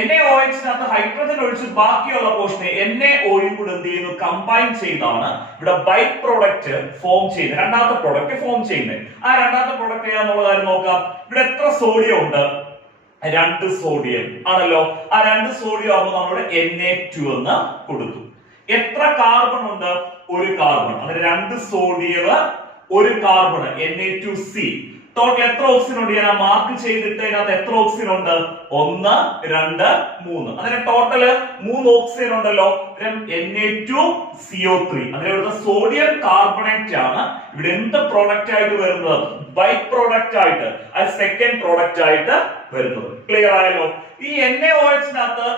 NaOHനകത്ത് ഹൈഡ്രജൻ ഒഴിച്ച് ബാക്കിയുള്ള പോർഷനെ NaOയും കൂടെ എന്ത് ചെയ്യുന്നു, കമ്പൈൻ ചെയ്താണ് ഇവിടെ ബൈ പ്രോഡക്റ്റ് ഫോം ചെയ്യുന്നത്, രണ്ടാമത്തെ പ്രോഡക്റ്റ് ഫോം ചെയ്യുന്നത്. ആ രണ്ടാമത്തെ പ്രോഡക്റ്റ് ഏതാന്നുള്ള കാര്യം നോക്കാം. ഇവിടെ എത്ര സോഡിയം ഉണ്ട്? 2 സോഡിയം ആണല്ലോ. ആ 2 സോഡിയം ആകുമ്പോൾ നമ്മൾ Na2 എന്ന് കൊടുത്തു. എത്ര കാർബൺ ഉണ്ട്? 1 കാർബൺ. അങ്ങനെ 2 സോഡിയം 1 കാർബൺ Na2C. ടോട്ടൽ എത്ര ഓക്സിജൻ ഉണ്ട്? ഞാൻ മാർക്ക് ചെയ്തിട്ട് ഇതിനകത്ത് എത്ര ഓക്സിജൻ ഉണ്ട്? 1 2 3. അങ്ങനെ ടോട്ടല് 3 ഓക്സിജൻ ഉണ്ടല്ലോ. Na2CO3. അങ്ങനെ ഇവിടുത്തെ സോഡിയം കാർബണേറ്റ് ആണ് ഇവിടെ എന്ത് പ്രോഡക്റ്റ് ആയിട്ട് വരുന്നത്? ബൈ പ്രോഡക്റ്റ് ആയിട്ട്, അത് സെക്കൻഡ് പ്രോഡക്റ്റ് ആയിട്ട് വരുന്നത്. ക്ലിയർ ആയല്ലോ? ഈ NaOHനകത്ത്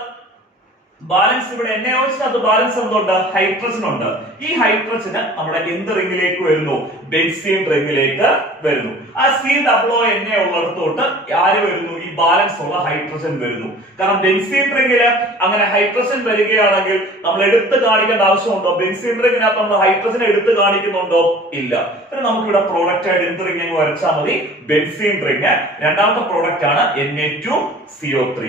ബാലൻസ്, ഇവിടെ NaOHനകത്ത് ബാലൻസ് എന്തുണ്ട്? ഹൈഡ്രജൻ ഉണ്ട്. ഈ ഹൈഡ്രജന് നമ്മുടെ എന്ത് റിംഗിലേക്ക് വരുന്നു? ബെൻസീൻ റിംഗിലേക്ക് വരുന്നു. ആ COONa ഉള്ളിടത്തോട്ട് ആര് വരുന്നു? ഈ ബാലൻസ് ഉള്ള ഹൈഡ്രജൻ വരുന്നു. കാരണം ബെൻസീൻ റിംഗില് അങ്ങനെ ഹൈഡ്രജൻ വരികയാണെങ്കിൽ നമ്മൾ എടുത്ത് കാണിക്കേണ്ട ആവശ്യമുണ്ടോ? ബെൻസീൻ റിംഗിനകത്ത് നമ്മൾ ഹൈഡ്രജൻ എടുത്ത് കാണിക്കുന്നുണ്ടോ? ഇല്ല. പിന്നെ നമുക്ക് ഇവിടെ പ്രോഡക്റ്റ് ആയിട്ട് എന്ത് റിംഗ് വരച്ചാൽ മതി? Benzene ring. രണ്ടാമത്തെ പ്രോഡക്റ്റ് ആണ് Na2CO3.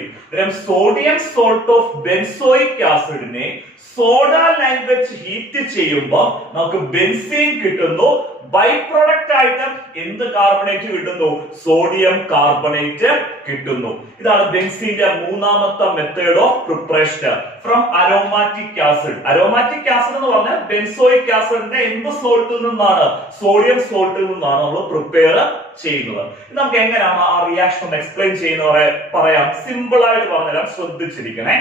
Sodium salt of benzoic ആസിഡിനെ സോഡ ലൈം വെച്ച് ഹീറ്റ് ചെയ്യുമ്പോൾ നമുക്ക് ബെൻസീൻ കിട്ടുന്നു. ബൈ പ്രോഡക്റ്റ് ആയിട്ട് എന്ത് കാർബണേറ്റ് കിട്ടുന്നു? സോഡിയം കാർബണേറ്റ് കിട്ടുന്നു. ഇതാണ് ബെൻസീന്റെ മൂന്നാമത്തെ method of preparation from aromatic acid. Aromatic acid എന്ന് പറഞ്ഞാൽ ബെൻസോയിക് ആസിഡിന്റെ എന്ത് സോൾട്ടിൽ നിന്നാണ്? സോഡിയം സോൾട്ടിൽ നിന്നാണ് നമ്മൾ പ്രിപ്പയർ ചെയ്യുന്നത്. നമുക്ക് എങ്ങനെയാണ് ആ റിയാക്ഷൻ എക്സ്പ്ലെയിൻ ചെയ്യുന്നവരെ പറയാം. സിമ്പിൾ ആയിട്ട് പറഞ്ഞുതരാം, ശ്രദ്ധിച്ചിരിക്കണേ.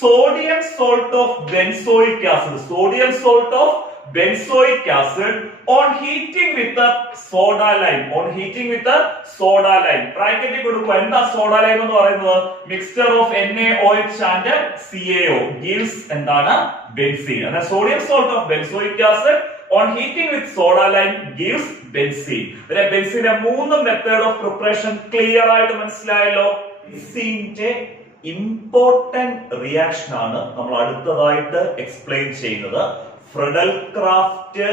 Sodium salt of benzoic acid, sodium salt of benzoic acid on heating with a soda lime, on heating with a soda lime. Bracket കൊടുക്കുക. എന്താ സോഡ ലൈം എന്ന് പറയുന്നത്? Mixture of NaOH and CaO gives എന്താണ്? Benzene. അതായത് sodium salt of benzoic acid on heating with soda lime gives benzene. ഇവിടെ ബെൻസീന്റെ 3 method of preparation clear ആയിട്ട് മനസ്സിലായല്ലോ. ബെൻസീന്റെ important reaction ആണ് നമ്മൾ അടുത്തതായിട്ട് എക്സ്പ്ലെയിൻ ചെയ്യുന്നത്. ഫ്രെഡൽക്രാഫ്റ്റ്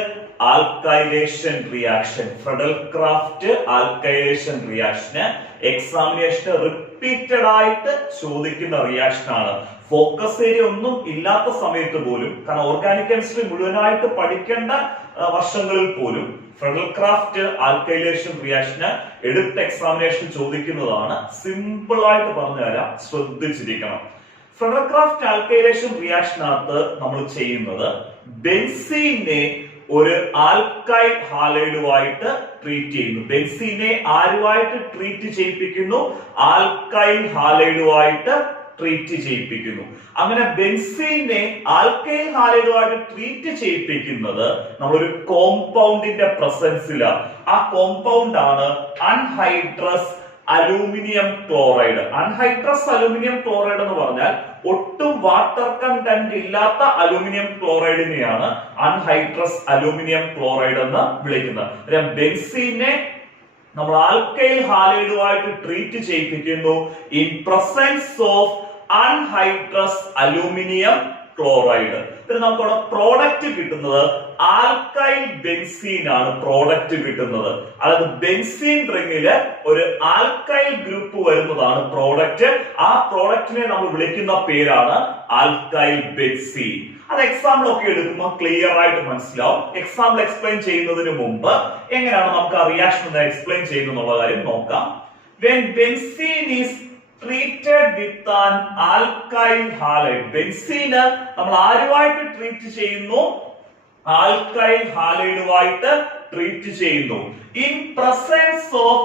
ആൽക്കൈലേഷൻ റിയാക്ഷൻ. ഫ്രെഡൽക്രാഫ്റ്റ് ആൽക്കൈലേഷൻ റിയാക്ഷന് എക്സാമിനേഷന് റിപ്പീറ്റഡ് ആയിട്ട് ചോദിക്കുന്ന റിയാക്ഷൻ ആണ്. ഫോക്കസ് ഏരിയ ഒന്നും ഇല്ലാത്ത സമയത്ത് പോലും, കാരണം ഓർഗാനിക് കെമിസ്ട്രി മുഴുവനായിട്ട് പഠിക്കേണ്ട വർഷങ്ങളിൽ പോലും ഫ്രെഡൽക്രാഫ്റ്റ് ആൽക്കൈലേഷൻ റിയാക്ഷന് എടുത്ത എക്സാമിനേഷൻ ചോദിക്കുന്നതാണ്. സിമ്പിൾ ആയിട്ട് പറഞ്ഞു തരാം, ശ്രദ്ധിച്ചിരിക്കണം. ഫ്രെഡൽക്രാഫ്റ്റ് ആൽക്കൈലേഷൻ റിയാക്ഷനകത്ത് നമ്മൾ ചെയ്യുന്നത് ബെൻസീനെ ഒരു ആൽക്കൈൽ ഹാലൈഡുമായിട്ട് ട്രീറ്റ് ചെയ്യുന്നു. ബെൻസീനെ ആരുമായിട്ട് ട്രീറ്റ് ചെയ്യിപ്പിക്കുന്നു? ആൽക്കൈൽ ഹാലൈഡുമായിട്ട് ട്രീറ്റ് ചെയ്യിപ്പിക്കുന്നു. അങ്ങനെ ബെൻസീനെ ആൽക്കൈൽ ഹാലൈഡുമായിട്ട് ട്രീറ്റ് ചെയ്യിപ്പിക്കുന്നത് നമ്മളൊരു കോമ്പൗണ്ടിന്റെ പ്രസൻസിലാണ്. ആ കോമ്പൗണ്ട് ആണ് anhydrous aluminium chloride. Anhydrous aluminium chloride എന്ന് പറഞ്ഞാൽ ഒട്ടും വാട്ടർ കണ്ടന്റ് ഇല്ലാത്ത അലൂമിനിയം ക്ലോറൈഡിനെയാണ് അൺഹൈഡ്രസ് അലൂമിനിയം ക്ലോറൈഡ് എന്ന് വിളിക്കുന്നത്. ബെൻസീനെ നമ്മൾ ആൽക്കൈൽ ഹാലൈഡുമായിട്ട് ട്രീറ്റ് ചെയ്യിപ്പിക്കുന്നു in presence of anhydrous aluminium chloride. പിന്നെ നമുക്ക് പ്രോഡക്റ്റ് കിട്ടുന്നത് ആൽക്കൈൽ ബെൻസീൻ ആണ് പ്രോഡക്റ്റ് കിട്ടുന്നത്. അതായത് ബെൻസീൻ റിങ്ങില് ഒരു ആൽക്കൈൽ ഗ്രൂപ്പ് വരുന്നതാണ് പ്രോഡക്റ്റ്. ആ പ്രോഡക്റ്റിനെ നമ്മൾ വിളിക്കുന്ന പേരാണ് ആൽക്കൈൽ ബെൻസീൻ. അത് എക്സാമ്പിൾ ഒക്കെ എടുക്കുമ്പോൾ ക്ലിയർ ആയിട്ട് മനസ്സിലാവും. എക്സാമ്പിൾ എക്സ്പ്ലെയിൻ ചെയ്യുന്നതിന് മുമ്പ് എങ്ങനെയാണ് നമുക്ക് ആ റിയാക്ഷൻ എക്സ്പ്ലെയിൻ ചെയ്യുന്നുള്ള കാര്യം നോക്കാം. When benzene is treated with an alkyl halide, ബെൻസീന് നമ്മൾ ആരുമായിട്ട് ട്രീറ്റ് ചെയ്യുന്നു? ആൽക്കൈൽ ഹാലൈഡുമായിട്ട് ട്രീറ്റ് ചെയ്യുന്നു. In presence of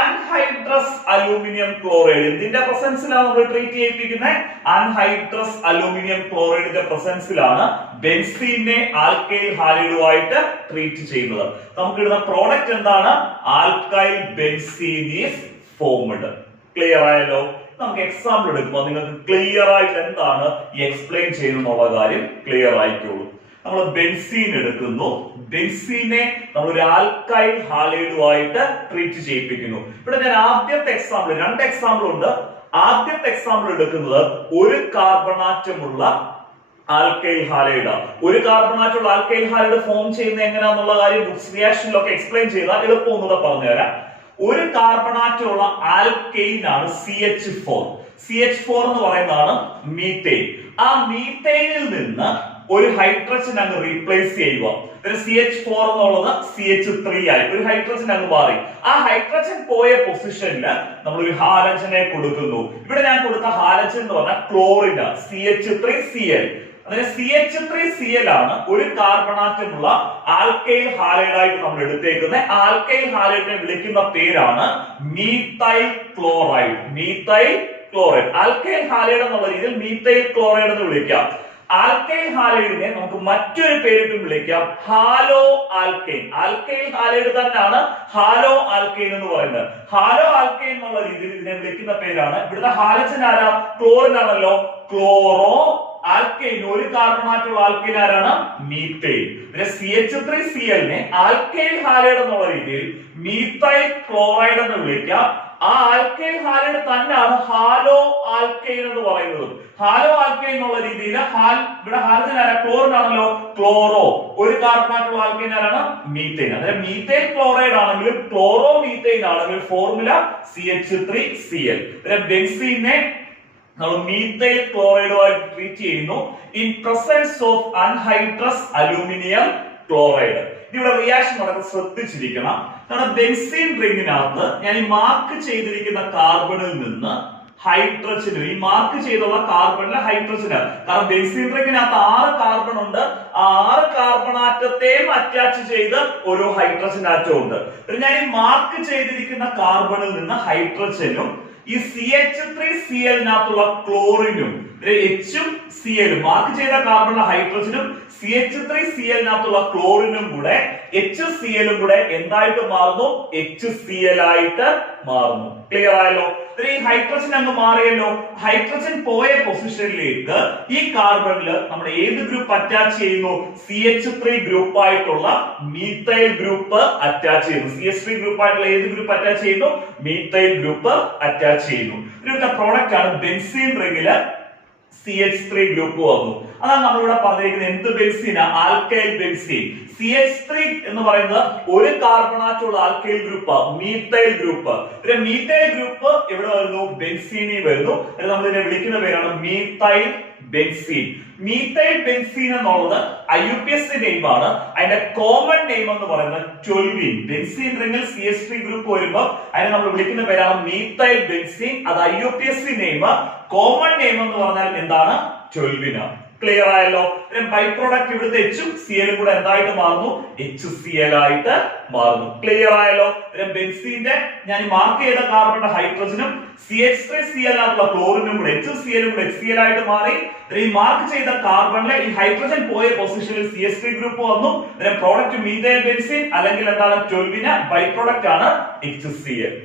anhydrous aluminium chloride. ഇതിന്റെ പ്രസൻസിലാണ് നമ്മൾ ട്രീറ്റ് ചെയ്യിപ്പിക്കുന്നത്. അൺഹൈഡ്രസ് അലൂമിനിയം ക്ലോറൈഡിന്റെ പ്രസൻസിലാണ് ബെൻസീനെ ആൽക്കൈൽ ഹാലൈഡുമായിട്ട് ട്രീറ്റ് ചെയ്യുന്നത്. നമുക്ക് ഇടുന്ന പ്രോഡക്റ്റ് എന്താണ്? Alkyl benzene is formed. Clear ആയല്ലോ? നമുക്ക് എക്സാമ്പിൾ എടുക്കുമ്പോൾ നിങ്ങൾക്ക് ക്ലിയർ ആയിട്ട് എന്താണ് എക്സ്പ്ലെയിൻ ചെയ്യുന്നുള്ള കാര്യം ക്ലിയർ ആയിക്കോളൂ. നമ്മൾ ബെൻസീൻ എടുക്കുന്നു. ബെൻസീനെ നമ്മൾ ഒരു ആൽക്കൈൽ ഹാലൈഡുമായിട്ട് ട്രീറ്റ് ചെയ്യിപ്പിക്കുന്നു. ഇവിടെ ഞാൻ ആദ്യത്തെ എക്സാമ്പിൾ, 2 എക്സാമ്പിൾ ഉണ്ട്. ആദ്യത്തെ എക്സാമ്പിൾ എടുക്കുന്നത് ഒരു കാർബണാറ്റമുള്ള ആൽക്കൈൽ ഹാലൈഡ്. ഒരു കാർബണാറ്റമുള്ള ആൽക്കൈൽ ഹാലൈഡ് ഫോം ചെയ്യുന്നത് എങ്ങനെയാണെന്നുള്ള കാര്യം ബുക്സ് റിയാക്ഷനിലൊക്കെ എക്സ്പ്ലെയിൻ ചെയ്താൽ എളുപ്പം ഒന്നുകൂടെ പറഞ്ഞുതരാം. ഒരു കാർബണാറ്റമുള്ള ആൽക്കെയിൻ ആണ് CH4. CH4 എന്ന് പറയുന്നതാണ് മീഥെയിൻ. ആ മീഥെയിനിൽ നിന്ന് ഒരു ഹൈഡ്രജൻ അങ്ങ് റീപ്ലേസ് ചെയ്യുക. CH4 എന്നുള്ളത് CH3 ആയി ഒരു ഹൈഡ്രജൻ അങ്ങ് മാറി. ആ ഹൈഡ്രജൻ പോയ പൊസിഷനിൽ നമ്മൾ ഒരു ഹാലജനെ കൊടുക്കുന്നു. ഇവിടെ ഞാൻ കൊടുത്ത ഹാലജൻ എന്ന് പറഞ്ഞാൽ ക്ലോറിൻ, CH3Cl. അതിന് CH3Cl ആണ് ഒരു കാർബണാറ്റമുള്ള ആൽക്കൈൽ ഹാലൈഡ് ആയിട്ട് നമ്മൾ എടുത്തേക്കുന്നത്. ആൽക്കൈൽ ഹാലൈഡിനെ വിളിക്കുന്ന പേരാണ് methyl chloride. Methyl chloride alkyl halide എന്നുള്ള രീതിയിൽ മീഥൈൽ ക്ലോറൈഡ് എന്ന് വിളിക്കാം. ആൽക്കൈൽ ഹാലൈഡിനെ നമുക്ക് മറ്റൊരു പേരിട്ടും വിളിക്കാം, ഹാലോ ആൽക്കൈൻ. ആൽക്കൈൽ ഹാലൈഡ് തന്നെയാണ് ഹാലോ ആൽക്കൈൻ എന്ന് പറയുന്നത്. ഹാലോ ആൽക്കൈൻ എന്നുള്ള രീതിയിൽ ഇതിനെ വിളിക്കുന്ന പേരാണ്. ഇവിടുത്തെ ഹാലജൻ ആരാ? ക്ലോറിൻ ആണല്ലോ. Chloro alkyne. ഒരു കാർബണാറ്റുള്ള ആൽക്കൈൻ ആരാണ്? മീഥെയിൻ. CH3Cl നെ ആൽക്കൈൽ ഹാലൈഡ് എന്നുള്ള രീതിയിൽ മീഥൈൽ ക്ലോറൈഡ് എന്ന് വിളിക്കാം. ആ ആൽക്കൈൽ ഹാലൈഡ് തന്നെയാണ് ഹാലോ ആൽക്കൈൻ എന്ന് പറയുന്നത്. ഹാലോ ആൽക്കൈൻ എന്നുള്ള രീതിയിൽ ഇവിടെ ഹാലജൻ ആരാ? ക്ലോറിൻ ആണല്ലോ. ക്ലോറോ ഒരു കാർബണാറ്റുള്ള ആൽക്കൈൻ ആരാണ്? മീഥെയിൻ. അതായത് മീഥൈൽ ക്ലോറൈഡ് ആണെങ്കിലും ക്ലോറോ മീഥെയിൻ ആണെങ്കിലും ഫോർമുല CH3Cl. ബെൻസീനെ നമ്മൾ മീഥൈൽ ക്ലോറൈഡുമായിട്ട് ട്രീറ്റ് ചെയ്യുന്നു in presence of anhydrous aluminium chloride. ഇവിടെ റിയാക്ഷൻ വളരെ ശ്രദ്ധിച്ചിരിക്കണം. കാരണം ബെൻസീൻ റിങ്ങിനകത്ത് ഞാൻ ഈ മാർക്ക് ചെയ്തിരിക്കുന്ന കാർബണിൽ നിന്ന് ഹൈഡ്രജന്, ഈ മാർക്ക് ചെയ്തുള്ള കാർബണിലെ ഹൈഡ്രജന്, കാരണം ബെൻസീൻ റിങ്ങിനകത്ത് 6 കാർബൺ ഉണ്ട്. ആ 6 കാർബൺ ആറ്റത്തെയും അറ്റാച്ച് ചെയ്ത് ഒരു ഹൈഡ്രജൻ ആറ്റം ഉണ്ട്. ഞാൻ ഈ മാർക്ക് ചെയ്തിരിക്കുന്ന കാർബണിൽ നിന്ന് ഹൈഡ്രജനും ഈ CH3Cl ക്ലോറിനും Hഉം Clഉം മാർക്ക് ചെയ്ത കാർബണിലെ ഹൈഡ്രജനും CH3Cl ക്ലോറിനും കൂടെ HClഉം കൂടെ എന്തായിട്ട് മാറുന്നു? HCl ആയിട്ട് മാറുന്നു. ക്ലിയർ ആയല്ലോ? ഈ ഹൈഡ്രജൻ അങ്ങ് മാറിയല്ലോ. ഹൈഡ്രജൻ പോയ പൊസിഷനിലേക്ക് ഈ കാർബണില് നമ്മൾ ഏത് ഗ്രൂപ്പ് അറ്റാച്ച് ചെയ്യുന്നു? CH3 ഗ്രൂപ്പ് ആയിട്ടുള്ള മീഥൈൽ ഗ്രൂപ്പ് അറ്റാച്ച് ചെയ്യുന്നു. CH3 ഗ്രൂപ്പ് ആയിട്ടുള്ള ഏത് ഗ്രൂപ്പ് അറ്റാച്ച് ചെയ്യുന്നു? മീഥൈൽ ഗ്രൂപ്പ് അറ്റാച്ച് ചെയ്യുന്നു. ഇതിന്റെ പ്രോഡക്റ്റ് ആണ് ബെൻസീൻ റിങ്ങില് CH3 ഗ്രൂപ്പ് വന്നു. അതാണ് നമ്മളിവിടെ പറഞ്ഞിരിക്കുന്നത്. എന്ത് ബെൻസീൻ? Alkyl benzene. CH3 എന്ന് പറയുന്നത് ഒരു കാർബണാറ്റുള്ള alkyl group, methyl group. Methyl group എവിടെ വരുന്നു? ബെൻസീനിൽ വരുന്നു. നമ്മൾ ഇതിനെ വിളിക്കുന്ന പേരാണ് മീഥൈൽ ബെൻസീൻ. മീഥൈൽ ബെൻസീൻ എന്നുള്ളത് IUPAC നെയിം ആണ്. അതിന്റെ കോമൺ നെയിം എന്ന് പറയുന്നത് ടൊൽവിൻ. ബെൻസീൻ റിങ്ങിൽ CH3 ഗ്രൂപ്പ് വരുമ്പോൾ അതിനെ നമ്മൾ വിളിക്കുന്ന പേരാണ് മീഥൈൽ ബെൻസീൻ. അത് IUPAC നെയിം. കോമൺ നെയിം എന്ന് പറഞ്ഞാൽ എന്താണ്? ടൊൽവിൻ. ക്ലിയർ ആയല്ലോ? ബൈ പ്രോഡക്റ്റ് ഇവിടുത്തെ Hഉം Clഉം കൂടെ എന്തായിട്ട് മാറുന്നു? HCl ആയിട്ട് മാറുന്നു. ക്ലിയർ ആയല്ലോ? ബെൻസീന്റെ ഞാൻ മാർക്ക് ചെയ്ത കാർബണിന്റെ ഹൈഡ്രജനും CH3Cl ആയിട്ടുള്ള ക്ലോറിനും കൂടെ HClഉം കൂടെ HCl ആയിട്ട് മാറി. ഈ മാർക്ക് ചെയ്ത കാർബണിലെ ഈ ഹൈഡ്രജൻ പോയ പൊസിഷനിൽ CH3 ഗ്രൂപ്പ് വന്നു. പ്രോഡക്റ്റ് മീഥൈൽ ബെൻസീൻ അല്ലെങ്കിൽ എന്താണ്? ടൊൽവിന്. ബൈ പ്രോഡക്റ്റ് ആണ് HCl.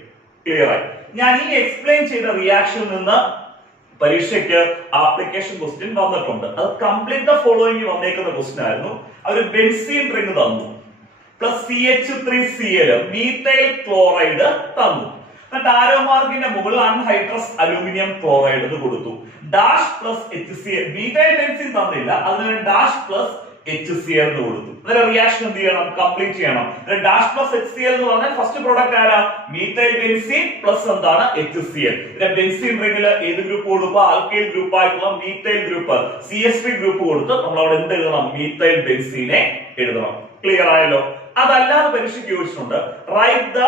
ക്ലിയർ ആയി? ഞാൻ ഈ എക്സ്പ്ലെയിൻ ചെയ്ത റിയാക്ഷനിൽ നിന്ന് പരീക്ഷയ്ക്ക് ആപ്ലിക്കേഷൻ ക്വസ്റ്റ്യൻ വന്നിട്ടുണ്ട്. അത് കംപ്ലീറ്റ് ദ ഫോളോയിങ് വന്നേക്കുന്ന ക്വസ്റ്റ്യൻ ആയിരുന്നു. അവർ ബെൻസീൻ റിംഗ് തന്നു പ്ലസ് CH3Cl മീഥൈൽ ക്ലോറൈഡ് തന്നു. എന്നിട്ട് ആരോ മാർക്കിന്റെ മുകളിൽ അൺഹൈഡ്രസ് അലൂമിനിയം ക്ലോറൈഡ് എന്ന് കൊടുത്തു. Dash plus HCl, methyl benzene തന്നില്ല, അതിന് ഡാഷ് പ്ലസ് HCl എന്ന് കൊടുത്തു. അന്നേരം റിയാക്ഷൻ എന്ത് ചെയ്യണം? കംപ്ലീറ്റ് ചെയ്യണം. ഡാഷ് പ്ലസ് HCl എന്ന് പറഞ്ഞാൽ ഫസ്റ്റ് പ്രോഡക്റ്റ് ആരാ? മീഥൈൽ ബെൻസീൻ പ്ലസ് എന്താണ്? HCl. ബെൻസീൻ റിംഗിൽ ഏത് ഗ്രൂപ്പ് കൊടുക്കുക? ആൽക്കൈൽ ഗ്രൂപ്പ് ആയിട്ടുള്ള മീഥൈൽ ഗ്രൂപ്പ് CH3 ഗ്രൂപ്പ് കൊടുത്ത് നമ്മൾ അവിടെ എന്ത് എഴുതണം? മീഥൈൽ ബെൻസീനെ എഴുതണം. ക്ലിയർ ആയല്ലോ? അതല്ലാതെ പരീക്ഷയ്ക്ക് ചോദിച്ചിട്ടുണ്ട്, write the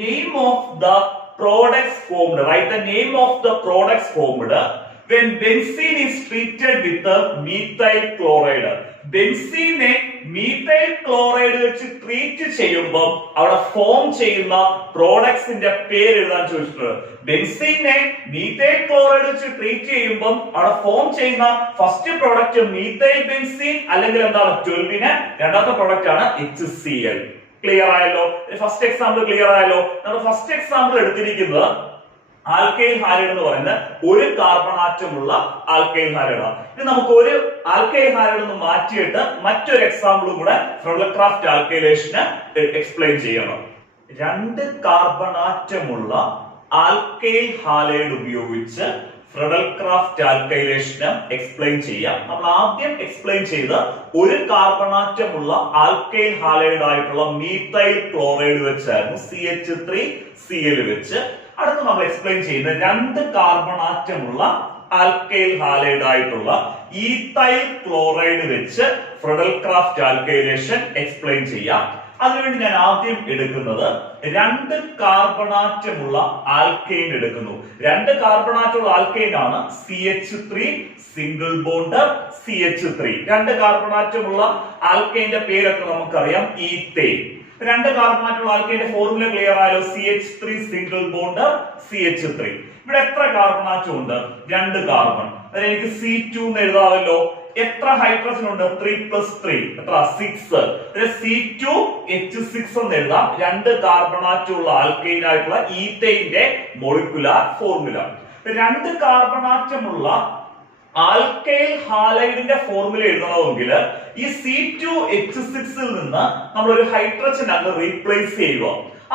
name of the products formed. Write the name of the products formed when benzene is treated with the methyl chloride. ബെൻസീനെ മീഥൈൽ ക്ലോറൈഡ് വെച്ച് ട്രീറ്റ് ചെയ്യുമ്പോൾ അവിടെ ഫോം ചെയ്യുന്ന പ്രോഡക്ട്സിന്റെ പേര് എഴുതാൻ ചോദിച്ചിട്ടുണ്ട്. ബെൻസീനെ മീഥൈൽ ക്ലോറൈഡ് വെച്ച് ട്രീറ്റ് ചെയ്യുമ്പോൾ അവിടെ ഫോം ചെയ്യുന്ന ഫസ്റ്റ് പ്രോഡക്റ്റ് മീഥൈൽ ബെൻസീൻ അല്ലെങ്കിൽ എന്താണ് 12ന്, രണ്ടാമത്തെ പ്രോഡക്റ്റ് ആണ് HCl. ക്ലിയർ ആയല്ലോ? ഫസ്റ്റ് എക്സാമ്പിൾ ക്ലിയർ ആയല്ലോ? നമ്മൾ ഫസ്റ്റ് എക്സാമ്പിൾ എടുത്തിരിക്കുന്നത് ആൽക്കൈൽ ഹാലൈഡ് എന്ന് പറയുന്ന ഒരു കാർബൺ ആറ്റമുള്ള ആൽക്കൈൽ ഹാലൈഡ്. ഇനി നമുക്ക് ഒരു ആൽക്കൈൽ ഹാലൈഡ് ഒന്ന് മാറ്റിയിട്ട് മറ്റൊരു എക്സാമ്പിളും കൂടെ ഫ്രെഡൽക്രാഫ്റ്റ് ആൽക്കൈലേഷന് എക്സ്പ്ലെയിൻ ചെയ്യണം. രണ്ട് കാർബൺ ആറ്റമുള്ള ആൽക്കൈൽ ഹാലൈഡ് ഉപയോഗിച്ച് ഫ്രെഡൽക്രാഫ്റ്റ് ആൽക്കൈലേഷന് എക്സ്പ്ലെയിൻ ചെയ്യാം. നമ്മൾ ആദ്യം എക്സ്പ്ലെയിൻ ചെയ്ത ഒരു കാർബൺ ആറ്റമുള്ള ആൽക്കൈൽ ഹാലൈഡ് ആയിട്ടുള്ള മീഥൈൽ ക്ലോറൈഡ് വെച്ചായിരുന്നു, CH3Cl വെച്ച്. അടുത്ത് നമ്മൾ എക്സ്പ്ലെയിൻ ചെയ്യുന്ന രണ്ട് കാർബൺ ആറ്റമുള്ള ആൽക്കൈൽ ഹാലൈഡ് ആയിട്ടുള്ള ഈഥൈൽ ക്ലോറൈഡ് വെച്ച് ഫ്രെഡൽക്രാഫ്റ്റ് ആൽക്കൈലേഷൻ എക്സ്പ്ലെയിൻ ചെയ്യാം. അതിനുവേണ്ടി ഞാൻ ആദ്യം എടുക്കുന്നത് രണ്ട് കാർബൺ ആറ്റമുള്ള ആൽക്കൈൻ എടുക്കുന്നു. രണ്ട് കാർബൺ ആറ്റമുള്ള ആൽക്കൈൻ ആണ് CH3 സിംഗിൾ ബോണ്ട് CH3. രണ്ട് കാർബൺ ആറ്റമുള്ള ആൽക്കൈന്റെ പേരൊക്കെ നമുക്കറിയാം, ഈഥെയ്ൻ. രണ്ട് കാർബൺ ആറ്റമുള്ള ആൽക്കൈന്റെ ഫോർമുല ക്ലിയർ ആയാലോ? CH3 single bond CH3. ഇവിടെ എത്ര കാർബൺ ആറ്റം ഉണ്ട്? രണ്ട് കാർബൺ. അതായത് എനിക്ക് C2 എന്ന് എഴുതാമല്ലോ. എത്ര ഹൈഡ്രജൻ ഉണ്ട്? 3+3 എത്ര? 6. C2H6 എന്ന് എഴുതാം. രണ്ട് കാർബൺ ആറ്റമുള്ള ആൽക്കൈൻ ആയിട്ടുള്ള ഈഥെയ്ന്റെ മോളിക്കുലാർ ഫോർമുല. രണ്ട് കാർബൺ ആറ്റമുള്ള ആൽക്കൈൽ ഹാലൈഡിന്റെ ഫോർമുല എഴുതണമെങ്കിൽ ഈ C2H6ൽ നിന്ന് നമ്മൾ ഒരു ഹൈഡ്രജൻ അങ്ങ് റീപ്ലേസ് ചെയ്യുക.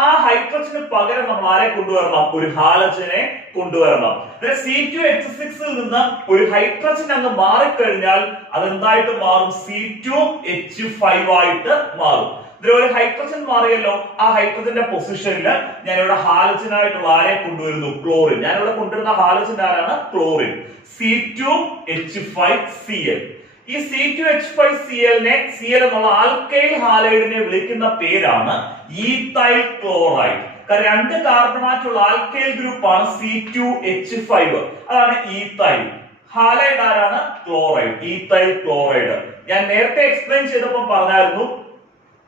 ആ ഹൈഡ്രജന് പകരം നമ്മൾ ആരെ കൊണ്ടുവരണം? ഒരു ഹാലജനെ കൊണ്ടുവരണം. C2H6ൽ നിന്ന് ഒരു ഹൈഡ്രജൻ അങ്ങ് മാറിക്കഴിഞ്ഞാൽ അതെന്തായിട്ട് മാറും? C2H5 ആയിട്ട് മാറും. ഒരു ഹൈഡ്രജൻ മാറിയല്ലോ, ആ ഹൈഡ്രജന്റെ പൊസിഷനിൽ ഞാൻ ഇവിടെ ഹാലജൻ ആയിട്ടുള്ള ആരെ കൊണ്ടുവരുന്നു? ക്ലോറിൻ. ഞാൻ ഇവിടെ കൊണ്ടുവരുന്ന ഹാലജൻ ആരാണ്? ക്ലോറിൻ. C2H5Cl. ഈ C2H5Cl-നെ Cl എന്നുള്ള ആൽക്കൈൽ ഹാലൈഡിനെ വിളിക്കുന്ന പേരാണ് ഈഥൈൽ ക്ലോറൈഡ്. കാരണം രണ്ട് കാർബൺ ആറ്റമുള്ള ആൽക്കൈൽ ഗ്രൂപ്പ് ആണ് C2H5, അതാണ് ഈഥൈൽ. ഹാലൈഡ് ആരാണ്? ക്ലോറൈഡ്. Ethyl chloride. ഞാൻ നേരത്തെ എക്സ്പ്ലെയിൻ ചെയ്തപ്പോൾ പറഞ്ഞായിരുന്നു,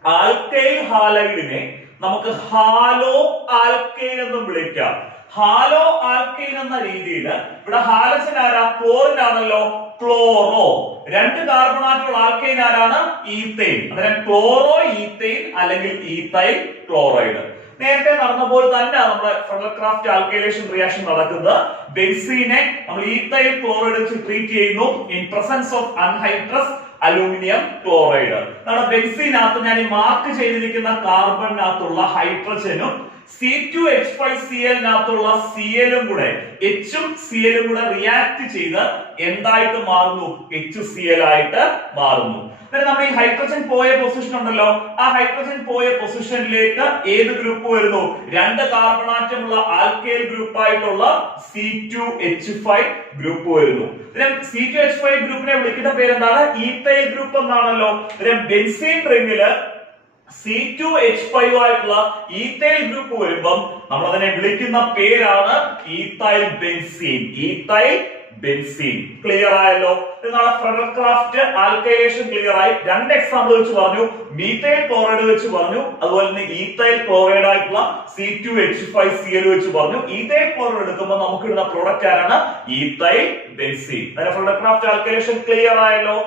ആൽക്കൈൽ ഹാലൈഡിനെ നമുക്ക് ഹാലോ ആൽക്കൈൻ എന്നും വിളിക്കാം. ഹാലോ ആൽക്കൈൻ എന്ന രീതിയിൽ ഇവിടെ ഹാലജൻ ആരാ? ക്ലോറിൻ ആണല്ലോ. ക്ലോറോ. രണ്ട് കാർബൺ ആറ്റമുള്ള ആൽക്കൈൻ ആരാണ്? ഈഥെയ്ൻ. അന്നേരം ക്ലോറോ ഈഥെയ്ൻ അല്ലെങ്കിൽ ഈഥൈൽ ക്ലോറൈഡ്. നേരത്തെ നടന്ന പോലെ തന്നെ നമ്മുടെ ഫ്രെഡൽക്രാഫ്റ്റ് ആൽക്കൈലേഷൻ റിയാക്ഷൻ നടക്കുന്നത്. ബെൻസീനെ നമ്മൾ ഈഥൈൽ ക്ലോറൈഡ് വെച്ച് ട്രീറ്റ് ചെയ്യുന്നു in presence of anhydrous aluminium chloride. നമ്മുടെ ബെൻസീനകത്ത് ഞാൻ ഈ മാർക്ക് ചെയ്തിരിക്കുന്ന കാർബണിനകത്തുള്ള ഹൈഡ്രജനും C2H5Cl-നകത്തുള്ള Cl-ഉം കൂടെ, H-ഉം Cl-ഉം കൂടെ റിയാക്ട് ചെയ്ത് എന്തായിട്ട് മാറുന്നു? HCl ആയിട്ട് മാറുന്നു. നമ്മൾ ഈ ഹൈഡ്രജൻ പോയ പൊസിഷൻ ഉണ്ടല്ലോ, ആ ഹൈഡ്രജൻ പോയ പൊസിഷനിലേക്ക് ഏത് ഗ്രൂപ്പ് വരുന്നു? രണ്ട് കാർബൺ ആറ്റമുള്ള ആൽക്കൈൽ ഗ്രൂപ്പ് ആയിട്ടുള്ള C2H5 ഗ്രൂപ്പ് വരുന്നു. C2H5 ഗ്രൂപ്പിനെ വിളിക്കുന്ന പേരെന്താണ്? ഈഥൈൽ ഗ്രൂപ്പ് എന്നാണല്ലോ. ബെൻസീൻ റിംഗില് C2H5 ആയിട്ടുള്ള ഈഥൈൽ ഗ്രൂപ്പ് വരുമ്പം നമ്മൾ അതിനെ വിളിക്കുന്ന പേരാണ് ethyl benzene. Ethyl benzene. Clear ആയല്ലോ? നാളെ ഫ്രെഡൽക്രാഫ്റ്റ് ആൽക്കൈലേഷൻ ക്ലിയർ ആയി. രണ്ട് എക്സാമ്പിൾ വെച്ച് പറഞ്ഞു, മീഥൈൽ ക്ലോറൈഡ് വെച്ച് പറഞ്ഞു, അതുപോലെ തന്നെ ഈഥൈൽ ക്ലോറൈഡ് ആയിട്ടുള്ള C2H5Cl വെച്ച് പറഞ്ഞു. ഈഥൈൽ ക്ലോറൈഡ് എടുക്കുമ്പോൾ നമുക്ക് ഇടുന്ന പ്രോഡക്റ്റ് ആരാണ്? Ethyl benzene. Friedel Crafts alkylation clear ആയല്ലോ?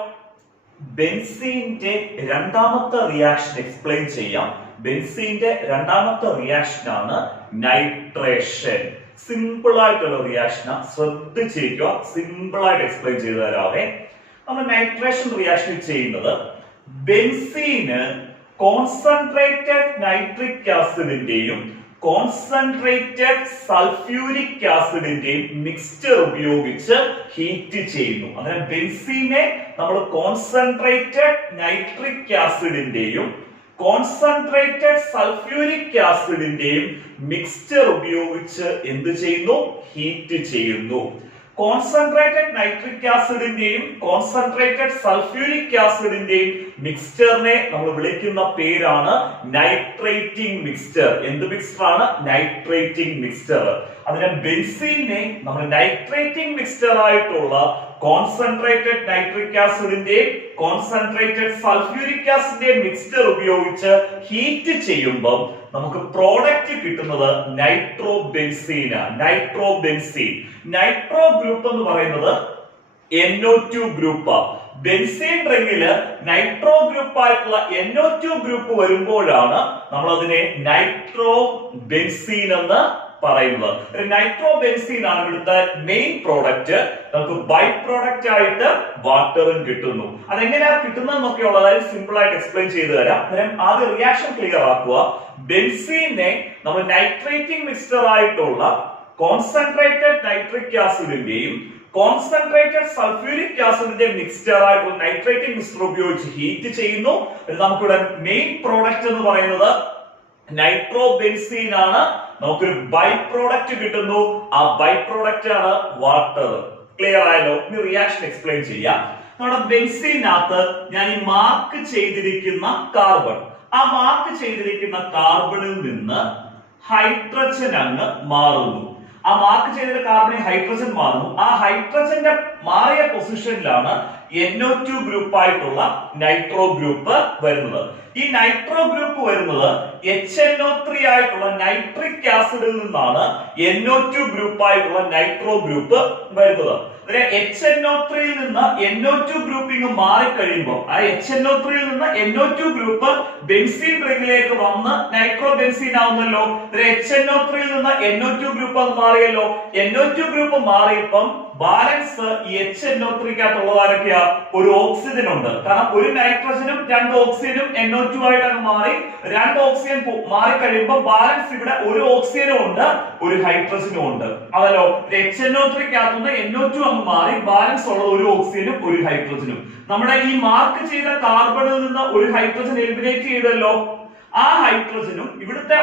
ബെൻസീന്റെ രണ്ടാമത്തെ റിയാക്ഷൻ എക്സ്പ്ലെയിൻ ചെയ്യാം. ബെൻസീന്റെ രണ്ടാമത്തെ റിയാക്ഷൻ ആണ് നൈട്രേഷൻ. സിമ്പിൾ ആയിട്ടുള്ള റിയാക്ഷൻ, ശ്രദ്ധിച്ചിരിക്കുക. സിമ്പിൾ ആയിട്ട് എക്സ്പ്ലെയിൻ ചെയ്തു തരാവേ. നമ്മൾ നൈട്രേഷൻ റിയാക്ഷൻ ചെയ്യുന്നത് ബെൻസീന് കോൺസെൻട്രേറ്റഡ് നൈട്രിക് ആസിഡിന്റെയും കോൺസെൻട്രേറ്റഡ് സൾഫ്യൂരിക് ആസിഡിന്റെയും മിക്സ്ചർ ഉപയോഗിച്ച് ഹീറ്റ് ചെയ്യുന്നു. അങ്ങനെ ബെൻസീനെ നമ്മൾ കോൺസെൻട്രേറ്റഡ് നൈട്രിക് ആസിഡിന്റെയും കോൺസെൻട്രേറ്റഡ് സൾഫ്യൂരിക് ആസിഡിന്റെയും മിക്സ്ചർ ഉപയോഗിച്ച് എന്ത് ചെയ്യുന്നു? ഹീറ്റ് ചെയ്യുന്നു. കോൺസെൻട്രേറ്റഡ് നൈട്രിക് ആസിഡിന്റെയും കോൺസെൻട്രേറ്റഡ് സൾഫ്യൂരിക് ആസിഡിന്റെയും മിക്സ്ചറിനെ നമ്മൾ വിളിക്കുന്ന പേരാണ് നൈട്രേറ്റിംഗ് മിക്സ്ചർ. എന്ത് മിക്സ്ചർ ആണ്? Nitrating mixture. അതിനെ ബെൻസീനെ നമ്മൾ നൈട്രേറ്റിംഗ് മിക്സ്ചർ ആയിട്ടുള്ള കോൺസെൻട്രേറ്റഡ് നൈട്രിക് ആസിഡിന്റെയും കോൺസെൻട്രേറ്റഡ് സൾഫ്യൂരിക് ആസിഡിന്റെയും മിക്സ്ചർ ഉപയോഗിച്ച് ഹീറ്റ് ചെയ്യുമ്പോൾ നമുക്ക് പ്രോഡക്റ്റ് കിട്ടുന്നത് നൈട്രോബെൻസീൻ. നൈട്രോ ഗ്രൂപ്പ് എന്ന് പറയുന്നത് NO2 ഗ്രൂപ്പ്. ബെൻസീൻ റിംഗില് നൈട്രോ ഗ്രൂപ്പ് ആയിട്ടുള്ള NO2 ഗ്രൂപ്പ് വരുമ്പോഴാണ് നമ്മൾ അതിനെ നൈട്രോ ബെൻസീൻ എന്ന് പറയുന്നത്. നൈട്രോ ബെൻസീൻ ആണ് ഇവിടുത്തെ മെയിൻ പ്രോഡക്റ്റ്. നമുക്ക് ബൈ പ്രോഡക്റ്റ് ആയിട്ട് വാട്ടറും കിട്ടുന്നു. അതെങ്ങനെയാ കിട്ടുന്നതെന്നൊക്കെ ഉള്ളത് സിമ്പിൾ ആയിട്ട് എക്സ്പ്ലെയിൻ ചെയ്തു തരാം. ആദ്യം റിയാക്ഷൻ ക്ലിയർ ആക്കുക. ബെൻസീനെ നമ്മൾ നൈട്രേറ്റിംഗ് മിക്സ്ചർ ആയിട്ടുള്ള കോൺസെൻട്രേറ്റഡ് നൈട്രിക് ആസിഡിന്റെയും കോൺസെൻട്രേറ്റഡ് സൾഫ്യൂരിക് ആസിഡിന്റെ മിക്സ്ചർ ആയിട്ടുള്ള നൈട്രേറ്റിംഗ് മിക്സ്ചർ ഉപയോഗിച്ച് ഹീറ്റ് ചെയ്യുന്നു. നമുക്കിവിടെ മെയിൻ പ്രോഡക്റ്റ് എന്ന് പറയുന്നത് നൈട്രോ ബെൻസീൻ ആണ്. നമുക്കൊരു ബൈ പ്രോഡക്റ്റ് കിട്ടുന്നു. ആ ബൈ പ്രോഡക്റ്റ് ആണ് വാട്ടർ. ക്ലിയർ ആയല്ലോ? ഇനി റിയാക്ഷൻ എക്സ്പ്ലെയിൻ ചെയ്യാം. നമ്മുടെ ബെൻസീനകത്ത് ഞാൻ ഈ മാർക്ക് ചെയ്തിരിക്കുന്ന കാർബൺ, ആ മാർക്ക് ചെയ്തിരിക്കുന്ന കാർബണിൽ നിന്ന് ഹൈഡ്രജൻ അങ്ങ് മാറുന്നു. ആ മാർക്ക് ചെയ്ത കാർബണിൽ ഹൈഡ്രജൻ മാറുന്നു. ആ ഹൈഡ്രജന്റെ മാറിയ പൊസിഷനിലാണ് NO2 ഗ്രൂപ്പ് ആയിട്ടുള്ള നൈട്രോ ഗ്രൂപ്പ് വരുന്നത്. ഈ നൈട്രോ ഗ്രൂപ്പ് വരുന്നത് HNO3 ആയിട്ടുള്ള നൈട്രിക് ആസിഡിൽ നിന്നാണ് NO2 ഗ്രൂപ്പ് ആയിട്ടുള്ള നൈട്രോ ഗ്രൂപ്പ് വരുന്നത്. HNO3 യിൽ നിന്ന് NO2 ഗ്രൂപ്പിംഗ് മാറിക്കഴിയുമ്പോൾ ആ HNO3 യിൽ നിന്ന് NO2 ഗ്രൂപ്പ് ബെൻസീൻ റിംഗിലേക്ക് വന്ന് നൈട്രോ ബെൻസീൻ ആവുന്നല്ലോ. HNO3 യിൽ നിന്ന് NO2 ഗ്രൂപ്പ് മാറിയല്ലോ. NO2 ഗ്രൂപ്പ് മാറിയപ്പം ബാലൻസ് ഈ HNO3 ആരൊക്കെയാ? ഒരു ഓക്സിജൻ ഉണ്ട്. കാരണം ഒരു നൈട്രജനും രണ്ട് ഓക്സിജനും NO2 ആയിട്ട് അങ്ങ് മാറി. രണ്ട് ഓക്സിജൻ മാറി കഴിയുമ്പോൾ ബാലൻസ് ഇവിടെ ഒരു ഓക്സിജനും ഉണ്ട്, ഒരു ഹൈഡ്രജനും ഉണ്ട്. അതല്ലോ HNO3 NO2 അങ്ങ് മാറി ബാലൻസ് ഉള്ളത് ഒരു ഓക്സിജനും ഒരു ഹൈഡ്രജനും. നമ്മുടെ ഈ മാർക്ക് ചെയ്ത കാർബണിൽ നിന്ന് ഒരു ഹൈഡ്രജൻ എലിമിനേറ്റ് ചെയ്തല്ലോ. ആ ഹൈഡ്രജനും ഇവിടുത്തെ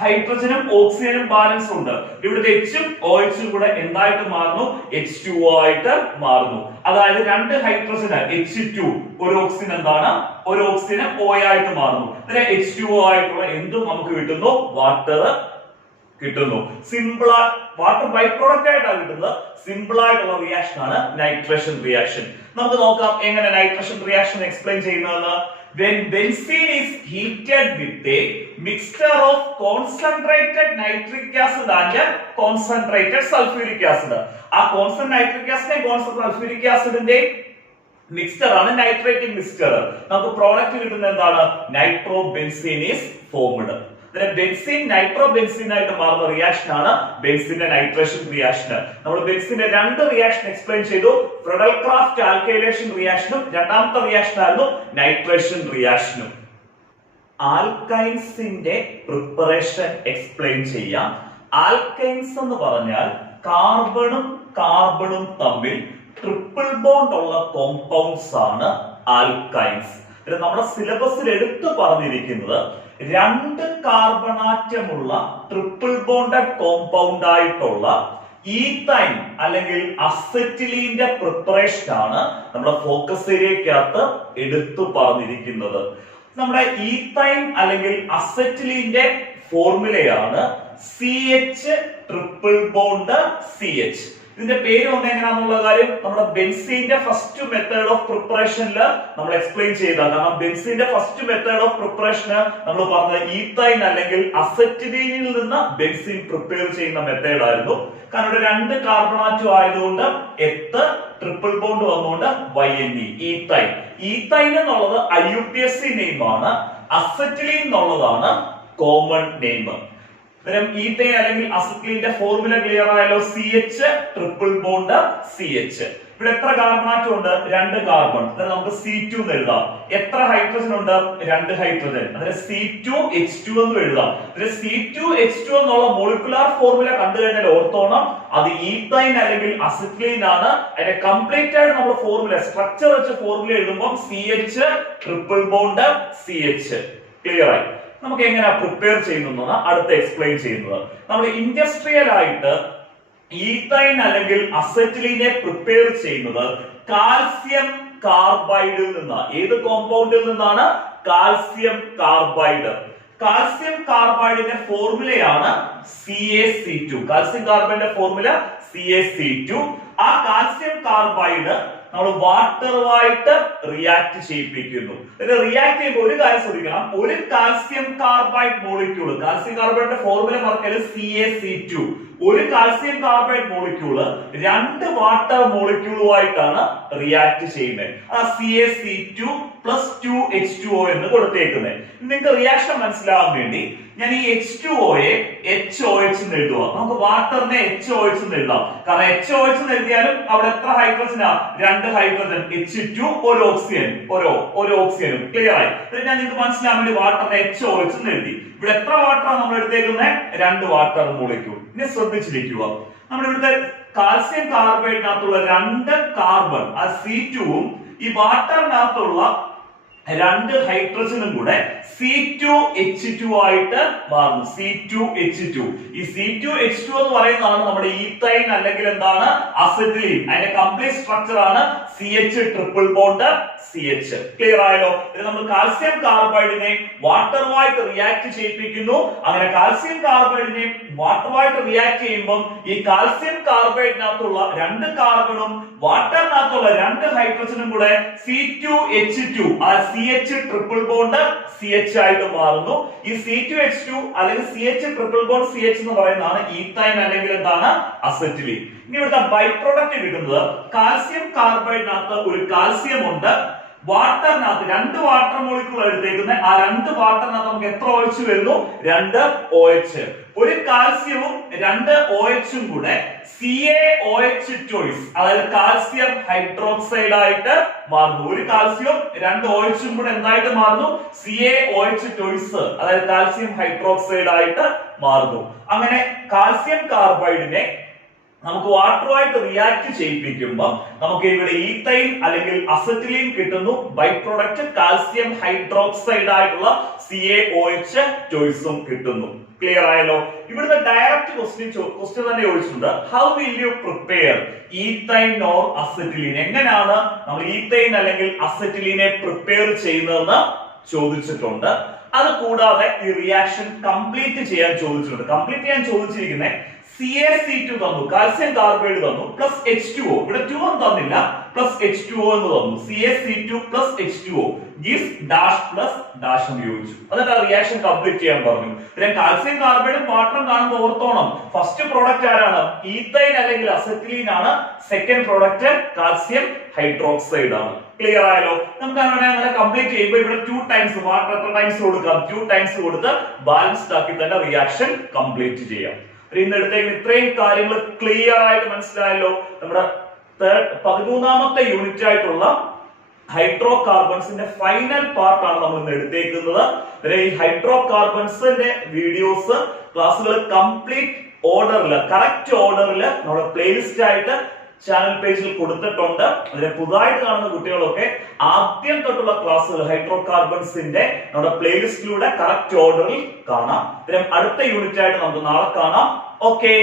ഹൈഡ്രജനും ഓക്സിജനും ബാലൻസ് ഉണ്ട്. ഇവിടുത്തെ Hഉം OHും കൂടെ എന്തായിട്ട് മാറുന്നു? H2O ആയിട്ട് മാറുന്നു. അതായത് രണ്ട് ഹൈഡ്രജന് H2, ഒരു ഓക്സിജൻ എന്താണ്? ഒരു ഓക്സിജൻ O ആയിട്ട് മാറുന്നു. H2O ആയിട്ടുള്ള എന്തും നമുക്ക് കിട്ടുന്നു? വാട്ടർ കിട്ടുന്നു. സിമ്പിൾ വാട്ടർ ബൈ പ്രോഡക്റ്റ് ആയിട്ടാണ് കിട്ടുന്നത്. സിമ്പിൾ ആയിട്ടുള്ള റിയാക്ഷൻ ആണ് നൈട്രേഷൻ റിയാക്ഷൻ. നമുക്ക് നോക്കാം എങ്ങനെ നൈട്രേഷൻ റിയാക്ഷൻ എക്സ്പ്ലെയിൻ ചെയ്യുന്നതെന്ന്. When benzene is heated with a mixture of concentrated nitric acid and concentrated sulfuric acid. ആ concentrated nitric acid and concentrated sulfuric acid ന്റെ മിക്സ്ചർ ആണ് നൈട്രേറ്റിംഗ് മിക്സ്ചർ. നമുക്ക് product കിട്ടുന്നത് എന്താണ്? Nitro benzene is formed. Benzene nitro benzene ആയിട്ട് മാറുന്ന reaction ആണ് ബെൻസീന്റെ nitration reaction. നമ്മൾ ബെൻസീന്റെ രണ്ട് റിയാക്ഷൻ എക്സ്പ്ലെയിൻ ചെയ്തു. ഫ്രെഡൽക്രാഫ്റ്റ് ആൽക്കൈലേഷൻ റിയാക്ഷനും രണ്ടാമത്തെ റിയാക്ഷൻ ആയിരുന്നു നൈട്രേഷൻ റിയാക്ഷനും. ആൽക്കൈൻസിന്റെ പ്രിപ്പറേഷൻ എക്സ്പ്ലെയിൻ ചെയ്യാം. ആൽക്കൈൻസ് എന്ന് പറഞ്ഞാൽ കാർബണും കാർബണും തമ്മിൽ ട്രിപ്പിൾ ബോണ്ട് ഉള്ള കോമ്പൗണ്ട്സ് ആണ് ആൽക്കൈൻസ്. നമ്മുടെ സിലബസിൽ എടുത്തു പറഞ്ഞിരിക്കുന്നത് രണ്ട് കാർബണാറ്റമുള്ള ട്രിപ്പിൾ ബോണ്ടഡ് കോമ്പൗണ്ട് ആയിട്ടുള്ള ഈത്തൈൻ അല്ലെങ്കിൽ അസറ്റിലീന്റെ പ്രിപ്പറേഷൻ ആണ് നമ്മുടെ ഫോക്കസ് ഏരിയക്കകത്ത് എടുത്തു പറഞ്ഞിരിക്കുന്നത്. നമ്മുടെ ഈത്തൈൻ അല്ലെങ്കിൽ അസറ്റിലീന്റെ ഫോർമുലയാണ് CH ട്രിപ്പിൾ ബോണ്ട് CH. ഇതിന്റെ പേര് വന്ന എങ്ങനെയാണെന്നുള്ള കാര്യം നമ്മുടെ ബെൻസീന്റെ ഫസ്റ്റ് മെത്തേഡ് ഓഫ് പ്രിപ്പറേഷനിൽ നമ്മൾ എക്സ്പ്ലെയിൻ ചെയ്തതാണ്. കാരണം ബെൻസീന്റെ ഫസ്റ്റ് മെത്തേഡ് ഓഫ് പ്രിപ്പറേഷന് നമ്മൾ പറഞ്ഞത് ഈത്തൈൻ അല്ലെങ്കിൽ അസറ്റിലീനിൽ നിന്ന് ബെൻസീൻ പ്രിപ്പയർ ചെയ്യുന്ന മെത്തേഡ് ആയിരുന്നു. കാരണം ഇവിടെ രണ്ട് കാർബണാറ്റം ആയതുകൊണ്ട് എത്ത് ട്രിപ്പിൾ ബോണ്ട് വന്നുകൊണ്ട് YNE ഈത്തൈൻ. ഈത്തൈൻ എന്നുള്ളത് IUPAC നെയിം ആണ്. അസറ്റിലീൻ എന്നുള്ളതാണ് കോമൺ നെയിം. ഈത്തൈൻ അല്ലെങ്കിൽ അസറ്റിലീന്റെ ഫോർമുല ക്ലിയർ ആയല്ലോ. CH triple bond CH. ഇവിടെ എത്ര കാർബൺ ആറ്റം ഉണ്ട്? 2 കാർബൺ. അതായത് നമുക്ക് C2 എന്ന് എഴുതാം. എത്ര ഹൈഡ്രജൻ ഉണ്ട്? 2 ഹൈഡ്രജൻ. അതായത് C2H2 എന്ന് എഴുതാം. അതായത് C2H2 എന്നുള്ള മോളിക്കുലാർ ഫോർമുല കണ്ടു കഴിഞ്ഞാൽ ഓർത്തോണം അത് ഈത്തൈൻ അല്ലെങ്കിൽ അസിറ്റൈൻ ആണ്. അതിന്റെ കംപ്ലീറ്റ് ആയിട്ട് നമ്മൾ ഫോർമുല സ്ട്രക്ചർ വെച്ച് ഫോർമുല എഴുതുമ്പോൾ CH triple bond CH. Clear ആയി? നമുക്ക് എങ്ങനെയാ പ്രിപ്പയർ ചെയ്യുന്നതാണ് അടുത്ത എക്സ്പ്ലെയിൻ ചെയ്യുന്നത്. നമ്മൾ ഇൻഡസ്ട്രിയൽ ആയിട്ട് ഈത്തൈൻ അല്ലെങ്കിൽ അസറ്റിലീനെ പ്രിപ്പയർ ചെയ്യുന്നത് കാൽസ്യം കാർബൈഡിൽ നിന്നാണ്. ഏത് കോമ്പൗണ്ടിൽ നിന്നാണ്? Calcium carbide. കാൽസ്യം കാർബൈഡിന്റെ ഫോർമുലയാണ് CaC2. കാൽസ്യം കാർബൈഡിന്റെ ഫോർമുല CaC2. ആ കാൽസ്യം കാർബൈഡ് നമ്മൾ വാട്ടറുമായിട്ട് റിയാക്ട് ചെയ്യിപ്പിക്കുന്നു. റിയാക്ട് ചെയ്യുമ്പോൾ ഒരു കാര്യം ശ്രദ്ധിക്കണം, ഒരു കാൽസ്യം കാർബൈഡ് മോളിക്യൂള്, കാൽസ്യം കാർബൈഡിന്റെ ഫോർമുല പറഞ്ഞാൽ CaC2. ഒരു കാൽസ്യം കാർബൈഡ് മോളിക്യൂള് 2 വാട്ടർ മോളിക്യൂളുമായിട്ടാണ് റിയാക്ട് ചെയ്യുന്നത്. ആ CaC2 + 2H2O എന്ന് കൊടുത്തേക്കുന്നത്. നിങ്ങൾക്ക് റിയാക്ഷൻ മനസ്സിലാവാൻ വേണ്ടി ഞാൻ ഈ H2Oയെ HOH എന്ന് എഴുതുക. നമുക്ക് വാട്ടറിനെ HOH എന്ന് എഴുതാം. കാരണം HOH എന്ന് എഴുതിയാലും അവിടെ എത്ര ഹൈഡ്രജനാ? 2 ഹൈഡ്രജൻ. H2 ഒരു ഓക്സിജൻ, ഒരു ഓക്സിജനും. ക്ലിയർ ആയി? ഞാൻ നിങ്ങൾക്ക് മനസ്സിലാവാൻ വേണ്ടി വാട്ടറിനെ HOH എന്ന് എഴുതി. ഇവിടെ എത്ര വാട്ടറാണ് നമ്മൾ എടുത്തേക്കുന്നത്? 2 വാട്ടർ മോളിക്യൂൾ. ഇനി ശ്രദ്ധിച്ചിരിക്കുക, നമ്മൾ ഇവിടുത്തെ കാൽസ്യം കാർബൈഡിനകത്തുള്ള 2 കാർബൺ ആ C2ഉം ഈ വാട്ടറിനകത്തുള്ള 2 ഹൈഡ്രജനും കൂടെ C2H2 ആയിട്ട് മാറുന്നു. C2H2. ഈ C2H2 എന്ന് പറയുന്നതാണ് നമ്മുടെ ഈത്തൈൻ അല്ലെങ്കിൽ എന്താണ് അസറ്റിലീൻ. അതിന്റെ കംപ്ലീറ്റ് സ്ട്രക്ചർ ആണ് CH triple bond CH. Clear ആയല്ലോ? നമ്മൾ കാൽസ്യം കാർബൈഡിനെ വാട്ടറുമായിട്ട് റിയാക്ട് ചെയ്യിപ്പിക്കുന്നു. അങ്ങനെ കാൽസ്യം കാർബൈഡിനെ വാട്ടറുമായിട്ട് റിയാക്ട് ചെയ്യുമ്പോൾ ഈ കാൽസ്യം കാർബൈഡിനകത്തുള്ള 2 കാർബണും വാട്ടറിനകത്തുള്ള 2 ഹൈഡ്രജനും കൂടെ C2H2 ആ CH ട്രിപ്പിൾ ബോണ്ട് CH ആയിട്ട് മാറുന്നു. ഈ C2H2 അല്ലെങ്കിൽ CH ട്രിപ്പിൾ ബോണ്ട് CH എന്ന് പറയുന്നതാണ് ഈത്തൈൻ അല്ലെങ്കിൽ എന്താണ് അസറ്റിലീൻ. ഇനി ഇവിടുത്തെ ബൈ പ്രോഡക്റ്റ് കിട്ടുന്നത് കാൽസ്യം കാർബൈഡിനകത്ത് ഒരു കാൽസ്യം ഉണ്ട്, വാട്ടറിനകത്ത് 2 വാട്ടർ മോളിക്യൂൾ എടുത്തേക്കുന്നത്. ആ 2 വാട്ടറിനകത്ത് നമുക്ക് എത്ര OH വരുന്നു? 2 OH. ഒരു കാൽസ്യവും 2 OHും കൂടെ CaOH ടോയ്സ് അതായത് കാൽസ്യം ഹൈഡ്രോക്സൈഡ് ആയിട്ട് മാറുന്നു. ഒരു കാൽസ്യവും 2 OHും കൂടെ എന്തായിട്ട് മാറുന്നു? CaOH ടോയ്സ് അതായത് കാൽസ്യം ഹൈഡ്രോക്സൈഡ് ആയിട്ട് മാറുന്നു. അങ്ങനെ കാൽസ്യം കാർബൈഡിനെ നമുക്ക് വാട്ടറുമായിട്ട് റിയാക്ട് ചെയ്യിപ്പിക്കുമ്പോൾ നമുക്ക് ഇവിടെ ഈത്തൈൻ അല്ലെങ്കിൽ അസറ്റിലീൻ കിട്ടുന്നു. ബൈ പ്രോഡക്റ്റ് കാൽസ്യം ഹൈഡ്രോക്സൈഡ് ആയിട്ടുള്ള CaOH ടോയ്സും കിട്ടുന്നു. ക്ലിയർ ആയല്ലോ? ഇവിടുത്തെ ഡയറക്റ്റ് ക്വസ്റ്റ്യൻ തന്നെ ചോദിച്ചിട്ടുണ്ട്. How will U prepare ethane or acetylene? എങ്ങനെയാണ് നമ്മൾ ഈത്തൈൻ അല്ലെങ്കിൽ അസറ്റിലീനെ പ്രിപ്പയർ ചെയ്യുന്നതെന്ന് ചോദിച്ചിട്ടുണ്ട്. അത് കൂടാതെ ഈ റിയാക്ഷൻ കംപ്ലീറ്റ് ചെയ്യാൻ ചോദിച്ചിട്ടുണ്ട്. കംപ്ലീറ്റ് ചെയ്യാൻ ചോദിച്ചിരിക്കുന്നത് CaC2 തന്നു, കാൽസ്യം കാർബൈഡ് തന്നു, പ്ലസ് H2O. ഇവിടെ 2 ഒന്നും തന്നില്ല, പ്ലസ് H2O എന്ന് തന്നു. CaC2 + H2O gives dash plus dash എന്ന് ചോദിച്ചു. എന്നിട്ട് ആ റിയാക്ഷൻ കംപ്ലീറ്റ് ചെയ്യാൻ പറഞ്ഞു. പിന്നെ കാൽസ്യം കാർബൈഡും വാട്ടറും കാണുമ്പോൾ ഓർത്തോണം ഫസ്റ്റ് പ്രോഡക്റ്റ് ആരാണ്? ഈത്തൈൻ അല്ലെങ്കിൽ അസറ്റിലീൻ ആണ്. സെക്കൻഡ് പ്രോഡക്റ്റ് കാൽസ്യം ഹൈഡ്രോക്സൈഡ് ആണ്. ക്ലിയർ ആയല്ലോ? നമുക്ക് അങ്ങനെ കംപ്ലീറ്റ് ചെയ്യുമ്പോൾ ഇവിടെ 2 ടൈംസ് വാട്ടർ എത്ര ടൈംസ് കൊടുക്കാം? 2 ടൈംസ് കൊടുത്ത് ബാലൻസ്ഡ് ആക്കി തന്നെ റിയാക്ഷൻ കംപ്ലീറ്റ് ചെയ്യാം. ഇന്നെടുത്തേക്ക് ഇത്രയും കാര്യങ്ങൾ ക്ലിയർ ആയിട്ട് മനസ്സിലായല്ലോ? നമ്മുടെ 13ാമത്തെ യൂണിറ്റ് ആയിട്ടുള്ള ഹൈഡ്രോ കാർബൺസിന്റെ ഫൈനൽ പാർട്ട് ആണ് നമ്മൾ ഇന്ന് എടുത്തേക്കുന്നത്. ഈ ഹൈഡ്രോ കാർബൺസിന്റെ വീഡിയോസ് ക്ലാസ്സുകൾ കംപ്ലീറ്റ് ഓർഡറിൽ കറക്റ്റ് ഓർഡറിൽ നമ്മുടെ പ്ലേലിസ്റ്റ് ആയിട്ട് ചാനൽ പേജിൽ കൊടുത്തിട്ടുണ്ട്. അതിലെ പുതുതായിട്ട് കാണുന്ന കുട്ടികളൊക്കെ ആദ്യം തൊട്ടുള്ള ക്ലാസ്സുകൾ ഹൈഡ്രോ കാർബൺസിന്റെ നമ്മുടെ പ്ലേലിസ്റ്റിലൂടെ കറക്റ്റ് ഓർഡറിൽ കാണാം. അടുത്ത യൂണിറ്റ് ആയിട്ട് നമുക്ക് നാളെ കാണാം. ഓക്കെ.